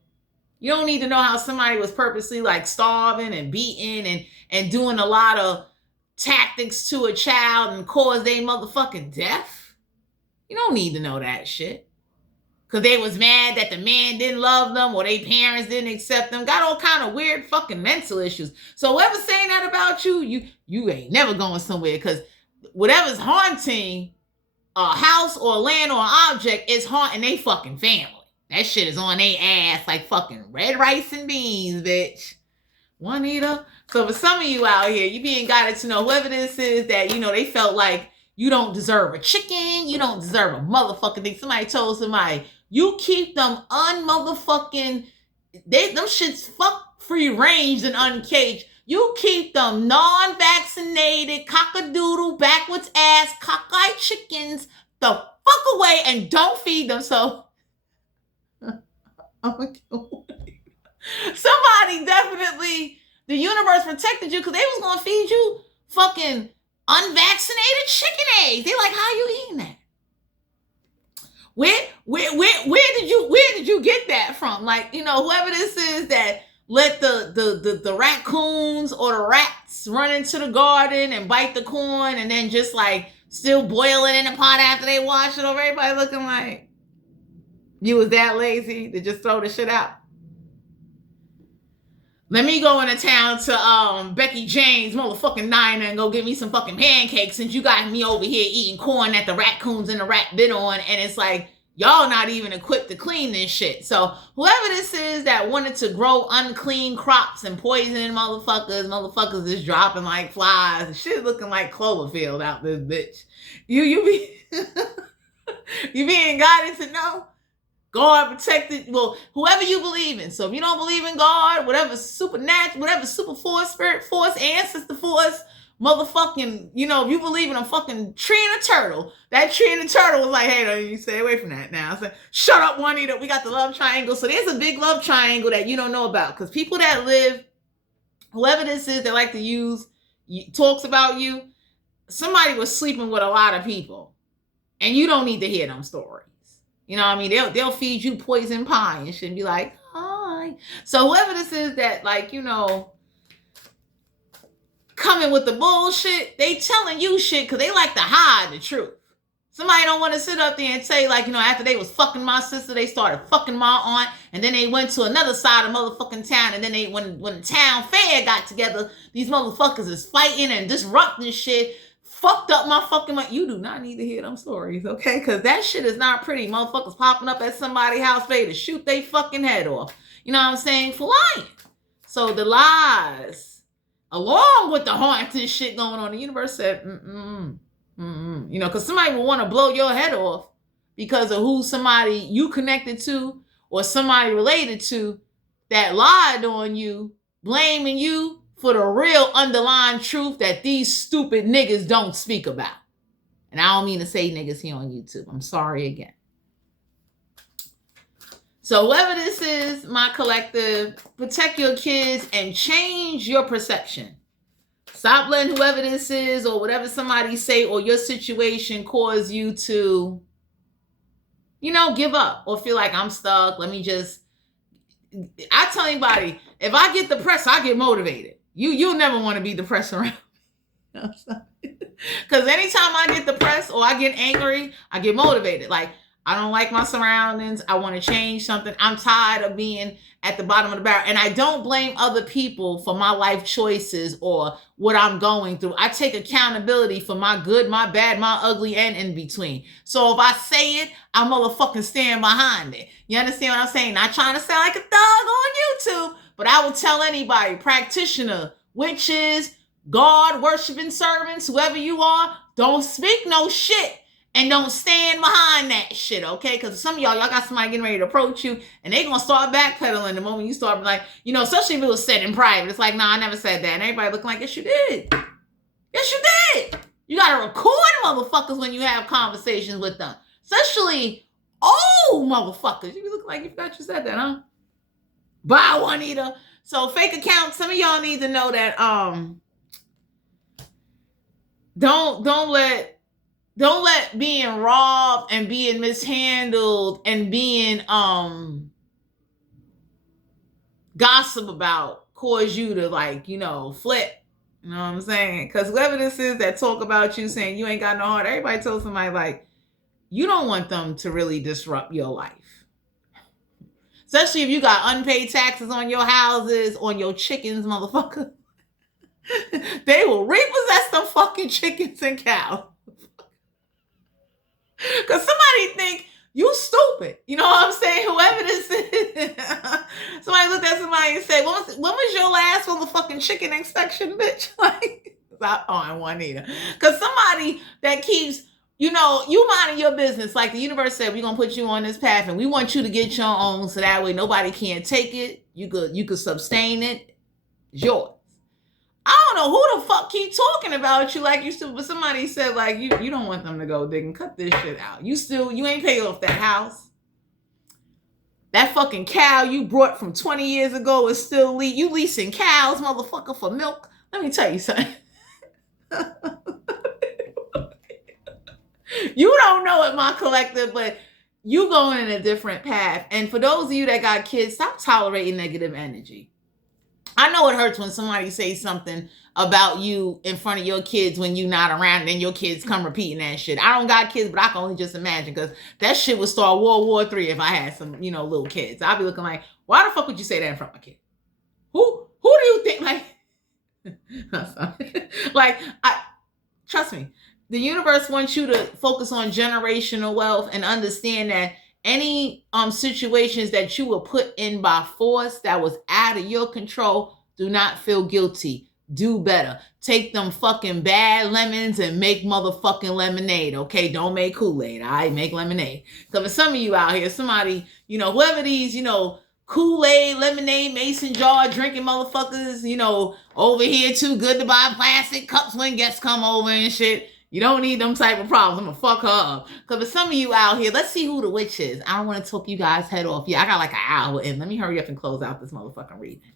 You don't need to know how somebody was purposely like starving and beating and doing a lot of tactics to a child and cause their motherfucking death. You don't need to know that shit. Because they was mad that the man didn't love them or their parents didn't accept them. Got all kind of weird fucking mental issues. So whoever's saying that about you, you ain't never going somewhere, because whatever's haunting a house or a land or an object is haunting they fucking family. That shit is on their ass like fucking red rice and beans, bitch. Juanita. So for some of you out here, you being guided to know whoever this is that, they felt like you don't deserve a chicken, you don't deserve a motherfucking thing. Somebody told somebody, you keep them unmotherfucking, them shits fuck free range and uncaged. You keep them non-vaccinated, cockadoodle, backwards ass, cockeyed chickens the fuck away and don't feed them. So, somebody definitely, the universe protected you because they was going to feed you fucking unvaccinated chicken eggs. They like, how you eating that? Where did you get that from? Like, whoever this is that let the raccoons or the rats run into the garden and bite the corn and then just like still boil it in the pot after they wash it over, everybody looking like you was that lazy to just throw the shit out. let me go into town to Becky James motherfucking diner and go get me some fucking pancakes since you got me over here eating corn that the raccoons and the rat bit on. And it's like, y'all not even equipped to clean this shit. So whoever this is that wanted to grow unclean crops and poisoning motherfuckers is dropping like flies. Shit looking like Cloverfield out this bitch. You be you being guided to know God protected. Well, whoever you believe in. So if you don't believe in God, whatever supernatural, whatever super force, spirit force, ancestor force, motherfucking, you know, if you believe in a fucking tree and a turtle, that tree and a turtle was like, hey, no, you stay away from that now. So, shut up, Juanita. We got the love triangle. So there's a big love triangle that you don't know about. Because people that live, whoever this is that like to use, talks about you, somebody was sleeping with a lot of people. And you don't need to hear them stories. You know what I mean? They'll feed you poison pie and shit and be like, hi. So whoever this is that, like, you know, coming with the bullshit, they telling you shit because they like to hide the truth. Somebody don't want to sit up there and say, like, you know, after they was fucking my sister, they started fucking my aunt, and then they went to another side of motherfucking town, and then they, when the town fair got together, these motherfuckers is fighting and disrupting shit. Fucked up my fucking mind. You do not need to hear them stories, okay? Because that shit is not pretty. Motherfuckers popping up at somebody's house ready to shoot they fucking head off. You know what I'm saying? For lying. So the lies, along with the haunted shit going on, the universe said, you know, because somebody will want to blow your head off because of who somebody you connected to or somebody related to that lied on you, blaming you for the real underlying truth that these stupid niggas don't speak about. And I don't mean to say niggas here on YouTube. I'm sorry again. So whoever this is, my collective, protect your kids and change your perception. Stop letting whoever this is or whatever somebody say or your situation cause you to, you know, give up or feel like I'm stuck. Let me just, I tell anybody, if I get depressed, I get motivated. You'll never want to be depressed around me. Because anytime I get depressed or I get angry, I get motivated. Like, I don't like my surroundings. I want to change something. I'm tired of being at the bottom of the barrel. And I don't blame other people for my life choices or what I'm going through. I take accountability for my good, my bad, my ugly, and in between. So if I say it, I motherfucking stand behind it. You understand what I'm saying? Not trying to sound like a thug on YouTube, but I will tell anybody, practitioner, witches, God, worshiping servants, whoever you are, don't speak no shit. And don't stand behind that shit, okay? Because some of y'all got somebody getting ready to approach you, and they going to start backpedaling the moment you start, like, you know, especially if it was said in private. It's like, nah, I never said that. And everybody looking like, yes, you did. Yes, you did. You got to record motherfuckers when you have conversations with them. Especially old motherfuckers. You look like you forgot you said that, huh? Bye, Juanita. So fake accounts, some of y'all need to know that don't let being robbed and being mishandled and being gossip about cause you to, like, you know, flip. You know what I'm saying? Because whoever this is that talk about you saying you ain't got no heart, everybody tells somebody, like, you don't want them to really disrupt your life. Especially if you got unpaid taxes on your houses, on your chickens, motherfucker. They will repossess them fucking chickens and cows. Because somebody think you stupid. You know what I'm saying? Whoever this is. Somebody looked at somebody and said, when was your last motherfucking chicken inspection, bitch? Like, on Juanita. Because somebody that keeps, you know, you minding your business. Like the universe said, we're going to put you on this path and we want you to get your own so that way nobody can't take it. You could sustain it. It's yours. I don't know who the fuck keep talking about you like you still, but somebody said, like, you don't want them to go dig and cut this shit out. You ain't paid off that house. That fucking cow you brought from 20 years ago is still you leasing cows, motherfucker, for milk. Let me tell you something. You don't know it, my collective, but you going in a different path. And for those of you that got kids, stop tolerating negative energy. I know it hurts when somebody says something about you in front of your kids when you're not around and then your kids come repeating that shit. I don't got kids, but I can only just imagine because that shit would start World War III if I had some, you know, little kids. I'd be looking like, why the fuck would you say that in front of my kid? Who Who do you think, like, trust me, the universe wants you to focus on generational wealth and understand that any situations that you were put in by force that was out of your control, do not feel guilty. Do better. Take them fucking bad lemons and make motherfucking lemonade, okay? Don't make Kool-Aid, all right? Make lemonade. Because for some of you out here, somebody, whoever these, Kool-Aid, lemonade, mason jar drinking motherfuckers, over here too good to buy plastic cups when guests come over and shit. You don't need them type of problems. I'm gonna fuck her up. Because for some of you out here, let's see who the witch is. I don't want to talk you guys' head off. Yeah, I got like an hour in. Let me hurry up and close out this motherfucking reading.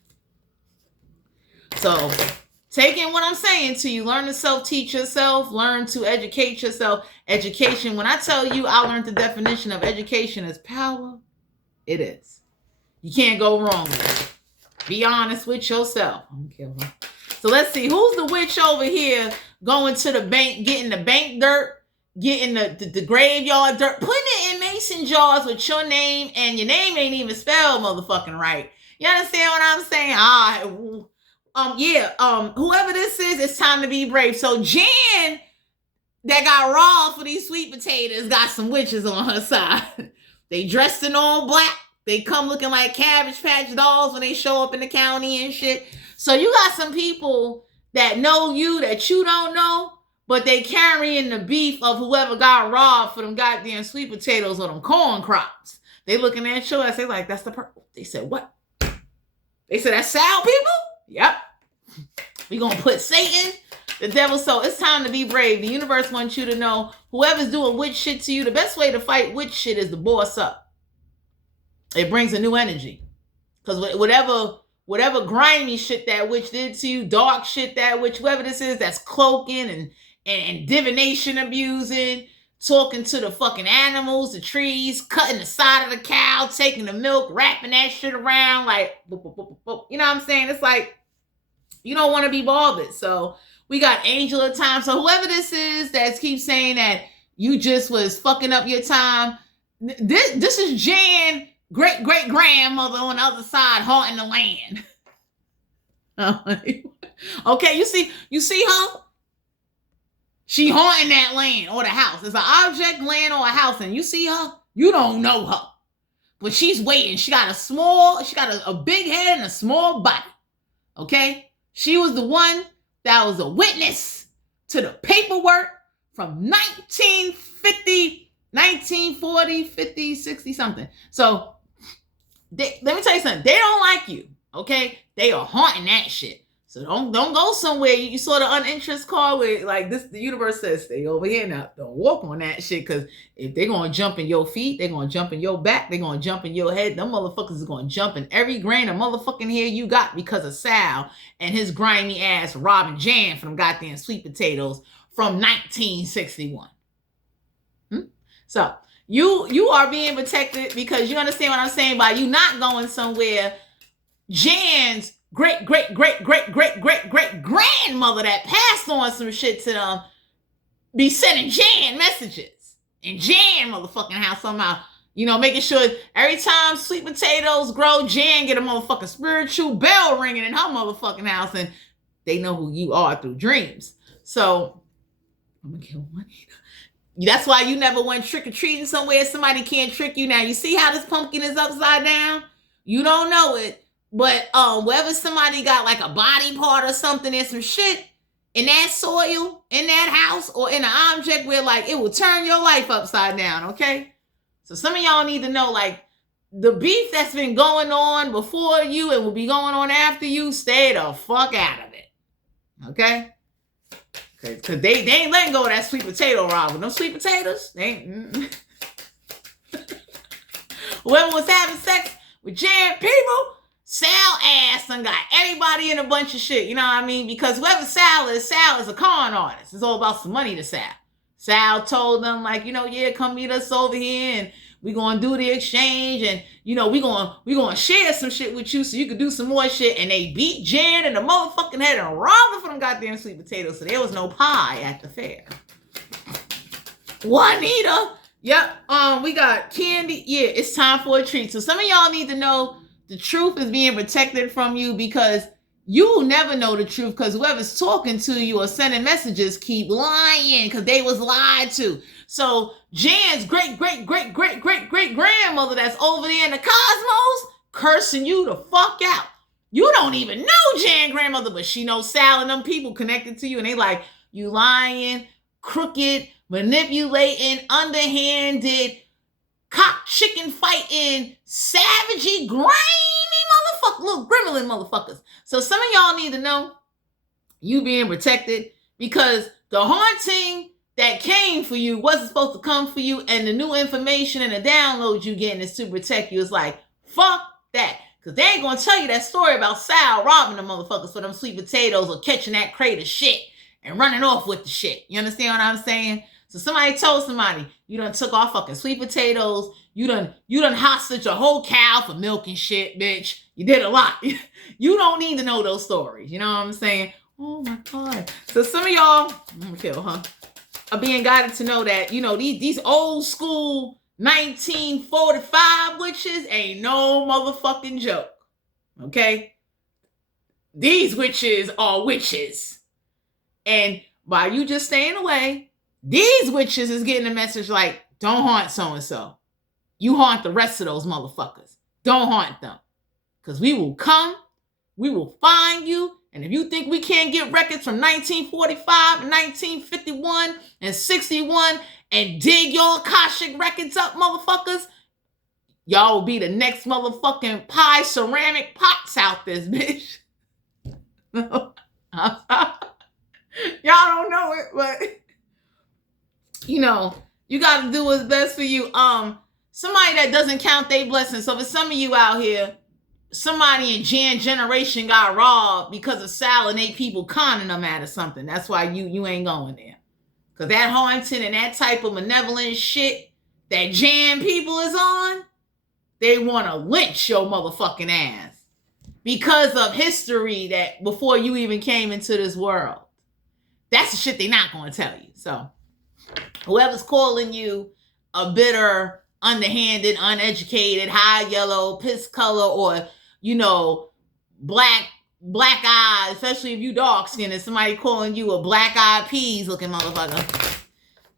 So, take in what I'm saying to you. Learn to self-teach yourself. Learn to educate yourself. Education, when I tell you I learned the definition of education as power, it is. You can't go wrong with it. Be honest with yourself. I'm gonna kill her. So let's see. Who's the witch over here going to the bank, getting the bank dirt, getting the graveyard dirt, putting it in mason jars with your name, and your name ain't even spelled motherfucking right. You understand what I'm saying? Whoever this is, it's time to be brave. So Jan, that got robbed for these sweet potatoes, got some witches on her side. They dressed in all black. They come looking like Cabbage Patch dolls when they show up in the county and shit. So you got some people that know you that you don't know, but they carrying the beef of whoever got robbed for them goddamn sweet potatoes or them corn crops. They looking at you and say like, that's the purple. They said, what? They said, that's Sal people? Yep. We gonna put Satan, the devil. So it's time to be brave. The universe wants you to know whoever's doing witch shit to you, the best way to fight witch shit is to boss up. It brings a new energy. Because whatever grimy shit that witch did to you, dark shit that witch, whoever this is that's cloaking and divination abusing, talking to the fucking animals, the trees, cutting the side of the cow, taking the milk, wrapping that shit around, like, boop, boop, boop, boop. You know what I'm saying? It's like, you don't want to be bothered. So we got Angel of Time. So whoever this is that keeps saying that you just was fucking up your time, this is Jan, great-great-grandmother on the other side haunting the land. Okay, you see her? She haunting that land or the house. It's an object, land, or a house, and you see her? You don't know her. But she's waiting. She got a big head and a small body. Okay? She was the one that was a witness to the paperwork from 1950, 1940, 50, 60 something. So let me tell you something. They don't like you, okay? They are haunting that shit. So don't go somewhere. You saw the uninterest card where like this, the universe says, stay over here now. Don't walk on that shit, because if they're gonna jump in your feet, they're gonna jump in your back, they're gonna jump in your head. Them motherfuckers is gonna jump in every grain of motherfucking hair you got because of Sal and his grimy ass robbing Jan from goddamn sweet potatoes from 1961. So you are being protected because you understand what I'm saying by you not going somewhere. Jan's great grandmother that passed on some shit to them be sending Jan messages in Jan motherfucking house somehow, making sure every time sweet potatoes grow, Jan get a motherfucking spiritual bell ringing in her motherfucking house, and they know who you are through dreams. So I'm gonna kill one. That's why you never went trick-or-treating somewhere somebody can't trick you. Now, you see how this pumpkin is upside down? You don't know it, but whether somebody got like a body part or something, there's some shit in that soil, in that house, or in an object where like it will turn your life upside down, okay? So some of y'all need to know, like, the beef that's been going on before you and will be going on after you, stay the fuck out of it, okay? Because they ain't letting go of that sweet potato robber. No sweet potatoes, they ain't. Whoever was having sex with Jan people, Sal ass done got everybody in a bunch of shit. You know what I mean? Because whoever Sal is a con artist. It's all about some money to Sal. Sal told them, like, yeah, come meet us over here and we're going to do the exchange, and, we're going to share some shit with you so you can do some more shit. And they beat Jan in the motherfucking head and robbed her for them goddamn sweet potatoes. So there was no pie at the fair. Juanita. Yep. We got Candy. Yeah, it's time for a treat. So some of y'all need to know the truth is being protected from you because you will never know the truth because whoever's talking to you or sending messages keep lying because they was lied to. So Jan's great grandmother that's over there in the cosmos cursing you the fuck out. You don't even know Jan's grandmother, but she knows Sal and them people connected to you, and they like, you lying, crooked, manipulating, underhanded, cock chicken fighting, savagey, grainy motherfucker, little gremlin motherfuckers. So some of y'all need to know you being protected because the haunting that came for you wasn't supposed to come for you, and the new information and the download you getting is to protect you. It's like, fuck that. Because they ain't going to tell you that story about Sal robbing the motherfuckers for them sweet potatoes or catching that crate of shit and running off with the shit. You understand what I'm saying? So somebody told somebody, you done took off fucking sweet potatoes. You done hostage a whole cow for milk and shit, bitch. You did a lot. You don't need to know those stories. You know what I'm saying? Oh my God. So some of y'all, are being guided to know that, these old school 1945 witches ain't no motherfucking joke. Okay? These witches are witches. And by you just staying away, these witches is getting a message like, don't haunt so-and-so. You haunt the rest of those motherfuckers. Don't haunt them. Because we will come, we will find you, and if you think we can't get records from 1945 and 1951 and 61 and dig your Akashic records up, motherfuckers, y'all will be the next motherfucking pie ceramic pots out this bitch. Y'all don't know it, but you got to do what's best for you. Somebody that doesn't count their blessings. So for some of you out here, somebody in Jan generation got robbed because of Sal and 8 people conning them out of something. That's why you ain't going there. Because that haunting and that type of malevolent shit that Jan people is on, they want to lynch your motherfucking ass. Because of history that before you even came into this world. That's the shit they're not going to tell you. So whoever's calling you a bitter, underhanded, uneducated, high yellow, piss color, or, black eye, especially if you dark skinned, and somebody calling you a black eyed peas looking motherfucker,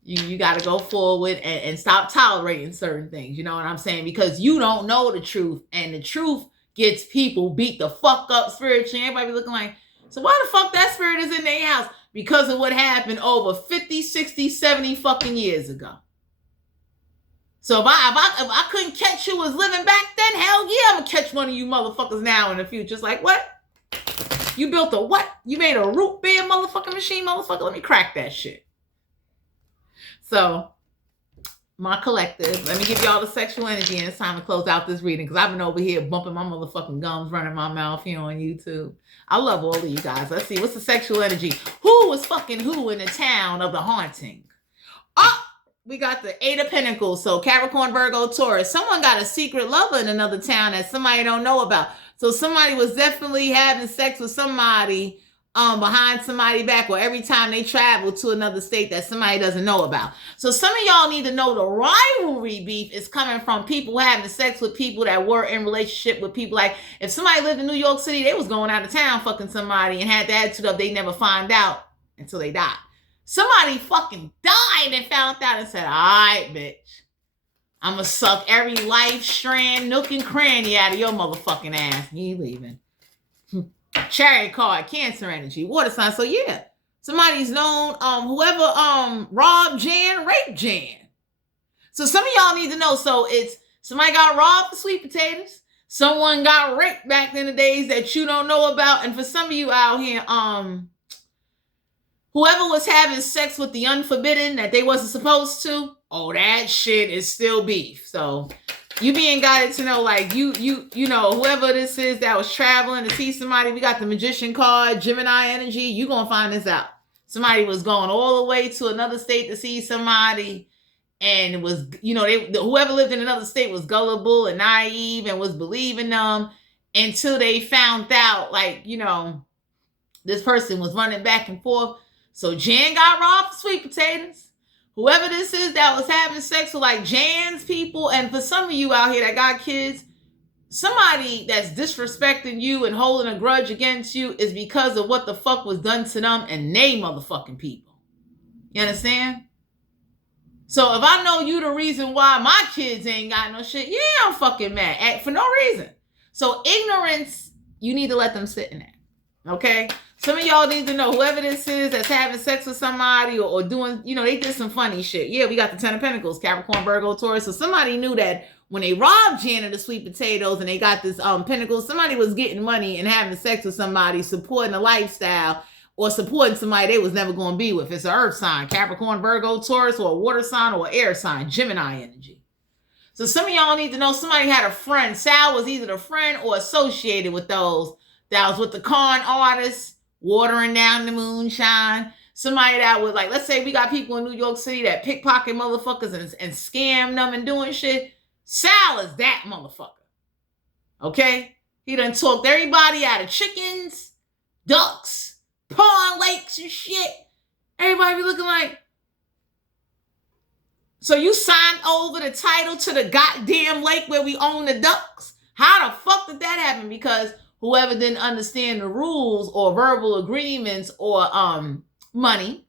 you got to go forward and stop tolerating certain things. You know what I'm saying? Because you don't know the truth, and the truth gets people beat the fuck up spiritually. Everybody be looking like, so why the fuck that spirit is in their house? Because of what happened over 50, 60, 70 fucking years ago. So if I couldn't catch who was living back then, hell yeah, I'm gonna catch one of you motherfuckers now in the future. It's like, what? You built a what? You made a root beer motherfucking machine, motherfucker? Let me crack that shit. So, my collective, let me give y'all the sexual energy, and it's time to close out this reading because I've been over here bumping my motherfucking gums, running my mouth here on YouTube. I love all of you guys. Let's see, what's the sexual energy? Who was fucking who in the town of the haunting? Oh! We got the 8 of Pentacles. So Capricorn, Virgo, Taurus. Someone got a secret lover in another town that somebody don't know about. So somebody was definitely having sex with somebody behind somebody's back, or every time they travel to another state that somebody doesn't know about. So some of y'all need to know the rivalry beef is coming from people having sex with people that were in relationship with people. Like if somebody lived in New York City, they was going out of town fucking somebody and had the attitude of they never find out until they died. Somebody fucking died and found out and said, all right, bitch, I'm going to suck every life strand, nook and cranny out of your motherfucking ass. You ain't leaving. Chariot card, Cancer energy, water sign. So yeah, somebody's known, whoever robbed Jan, raped Jan. So some of y'all need to know. So it's somebody got robbed for sweet potatoes. Someone got raped back in the days that you don't know about. And for some of you out here, whoever was having sex with the unforbidden that they wasn't supposed to, oh, that shit is still beef. So you being guided to know, like, you know, whoever this is that was traveling to see somebody, we got the Magician card, Gemini energy, you gonna find this out. Somebody was going all the way to another state to see somebody, and it was, you know, whoever lived in another state was gullible and naive and was believing them until they found out, like, you know, this person was running back and forth. So Jan got robbed for sweet potatoes. Whoever this is that was having sex with like Jan's people, and for some of you out here that got kids, somebody that's disrespecting you and holding a grudge against you is because of what the fuck was done to them and they motherfucking people. You understand? So if I know you the reason why my kids ain't got no shit, yeah, I'm fucking mad for no reason. So ignorance, you need to let them sit in that. Okay? Some of y'all need to know whoever this is that's having sex with somebody or doing, they did some funny shit. Yeah, we got the 10 of Pentacles, Capricorn, Virgo, Taurus. So somebody knew that when they robbed Jan of the sweet potatoes and they got this Pentacles, somebody was getting money and having sex with somebody, supporting a lifestyle or supporting somebody they was never going to be with. It's an earth sign, Capricorn, Virgo, Taurus, or a water sign or air sign, Gemini energy. So some of y'all need to know somebody had a friend. Sal was either a friend or associated with those that was with the con artists, watering down the moonshine. Somebody that was like, let's say we got people in New York City that pickpocket motherfuckers and scam them and doing shit. Sal is that motherfucker. Okay? He done talked everybody out of chickens, ducks, pond lakes and shit. Everybody be looking like, so you signed over the title to the goddamn lake where we own the ducks? How the fuck did that happen? Because whoever didn't understand the rules or verbal agreements or money,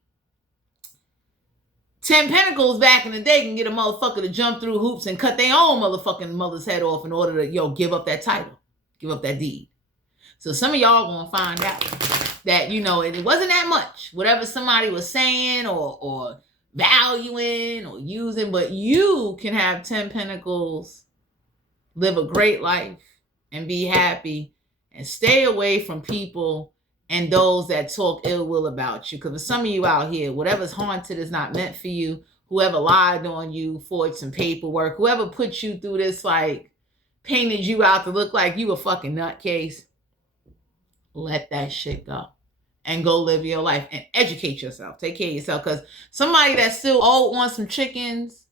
10 Pentacles back in the day can get a motherfucker to jump through hoops and cut their own motherfucking mother's head off in order to, give up that title, give up that deed. So some of y'all gonna find out that, it wasn't that much, whatever somebody was saying or valuing or using, but you can have 10 Pentacles, live a great life and be happy and stay away from people and those that talk ill will about you. Because for some of you out here, whatever's haunted is not meant for you. Whoever lied on you, forged some paperwork, whoever put you through this, painted you out to look like you a fucking nutcase, let that shit go. And go live your life and educate yourself. Take care of yourself. Because somebody that still wants some chickens,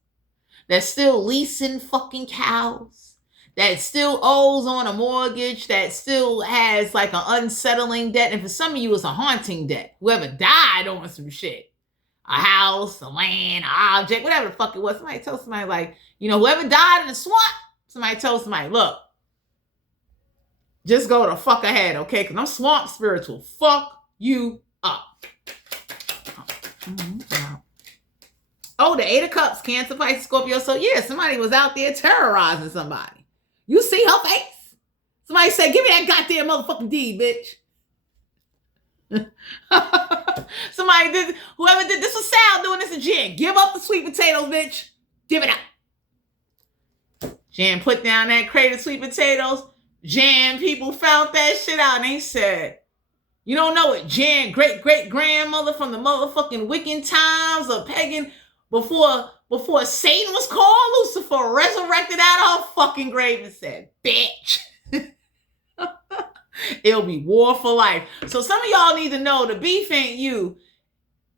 that's still leasing fucking cows, that still owes on a mortgage, that still has an unsettling debt. And for some of you, it's a haunting debt. Whoever died on some shit. A house, a land, an object, whatever the fuck it was. Somebody told somebody whoever died in the swamp, somebody told somebody, look, just go the fuck ahead, okay? Because I'm swamp spiritual. Fuck you up. Oh, the 8 of Cups, Cancer, Pisces, Scorpio. So yeah, somebody was out there terrorizing somebody. You see her face? Somebody said, give me that goddamn motherfucking deed, bitch. Somebody did, whoever did this was Sal doing this to Jan. Give up the sweet potatoes, bitch. Give it up. Jan put down that crate of sweet potatoes. Jan people found that shit out and they said, you don't know it, Jan, great-great-grandmother from the motherfucking Wiccan times of pagan, before Satan was called, Lucifer resurrected out of her fucking grave and said, bitch. It'll be war for life. So some of y'all need to know the beef ain't you.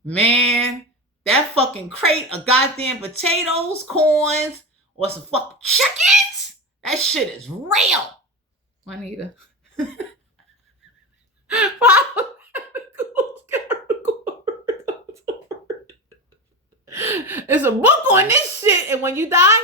Man, that fucking crate of goddamn potatoes, corns, or some fucking chickens, that shit is real. Juanita. There's a book on this shit, and when you die,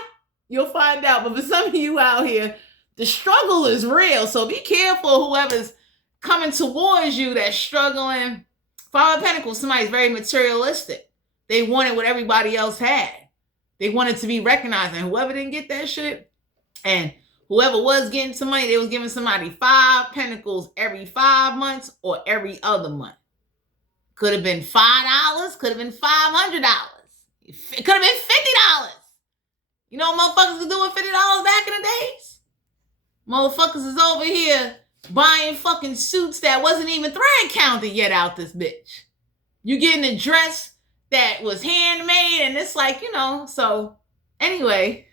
you'll find out. But for some of you out here, the struggle is real. So be careful whoever's coming towards you that's struggling. Five of Pentacles, somebody's very materialistic. They wanted what everybody else had. They wanted to be recognized. And whoever didn't get that shit, and whoever was getting some money, they was giving somebody 5 Pentacles every 5 months or every other month. Could have been $5, could have been $500. It could have been $50. You know what motherfuckers are doing $50 back in the days? Motherfuckers is over here buying fucking suits that wasn't even thread counted yet out this bitch. You getting a dress that was handmade and it's so anyway,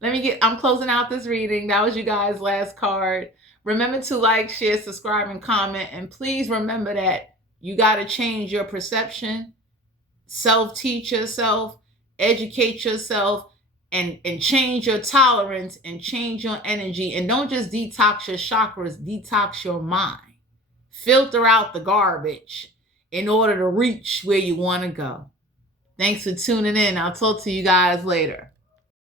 I'm closing out this reading. That was you guys' last card. Remember to like, share, subscribe, and comment. And please remember that you got to change your perception, self-teach yourself, educate yourself, and change your tolerance and change your energy. And don't just detox your chakras, detox your mind. Filter out the garbage in order to reach where you want to go. Thanks for tuning in. I'll talk to you guys later.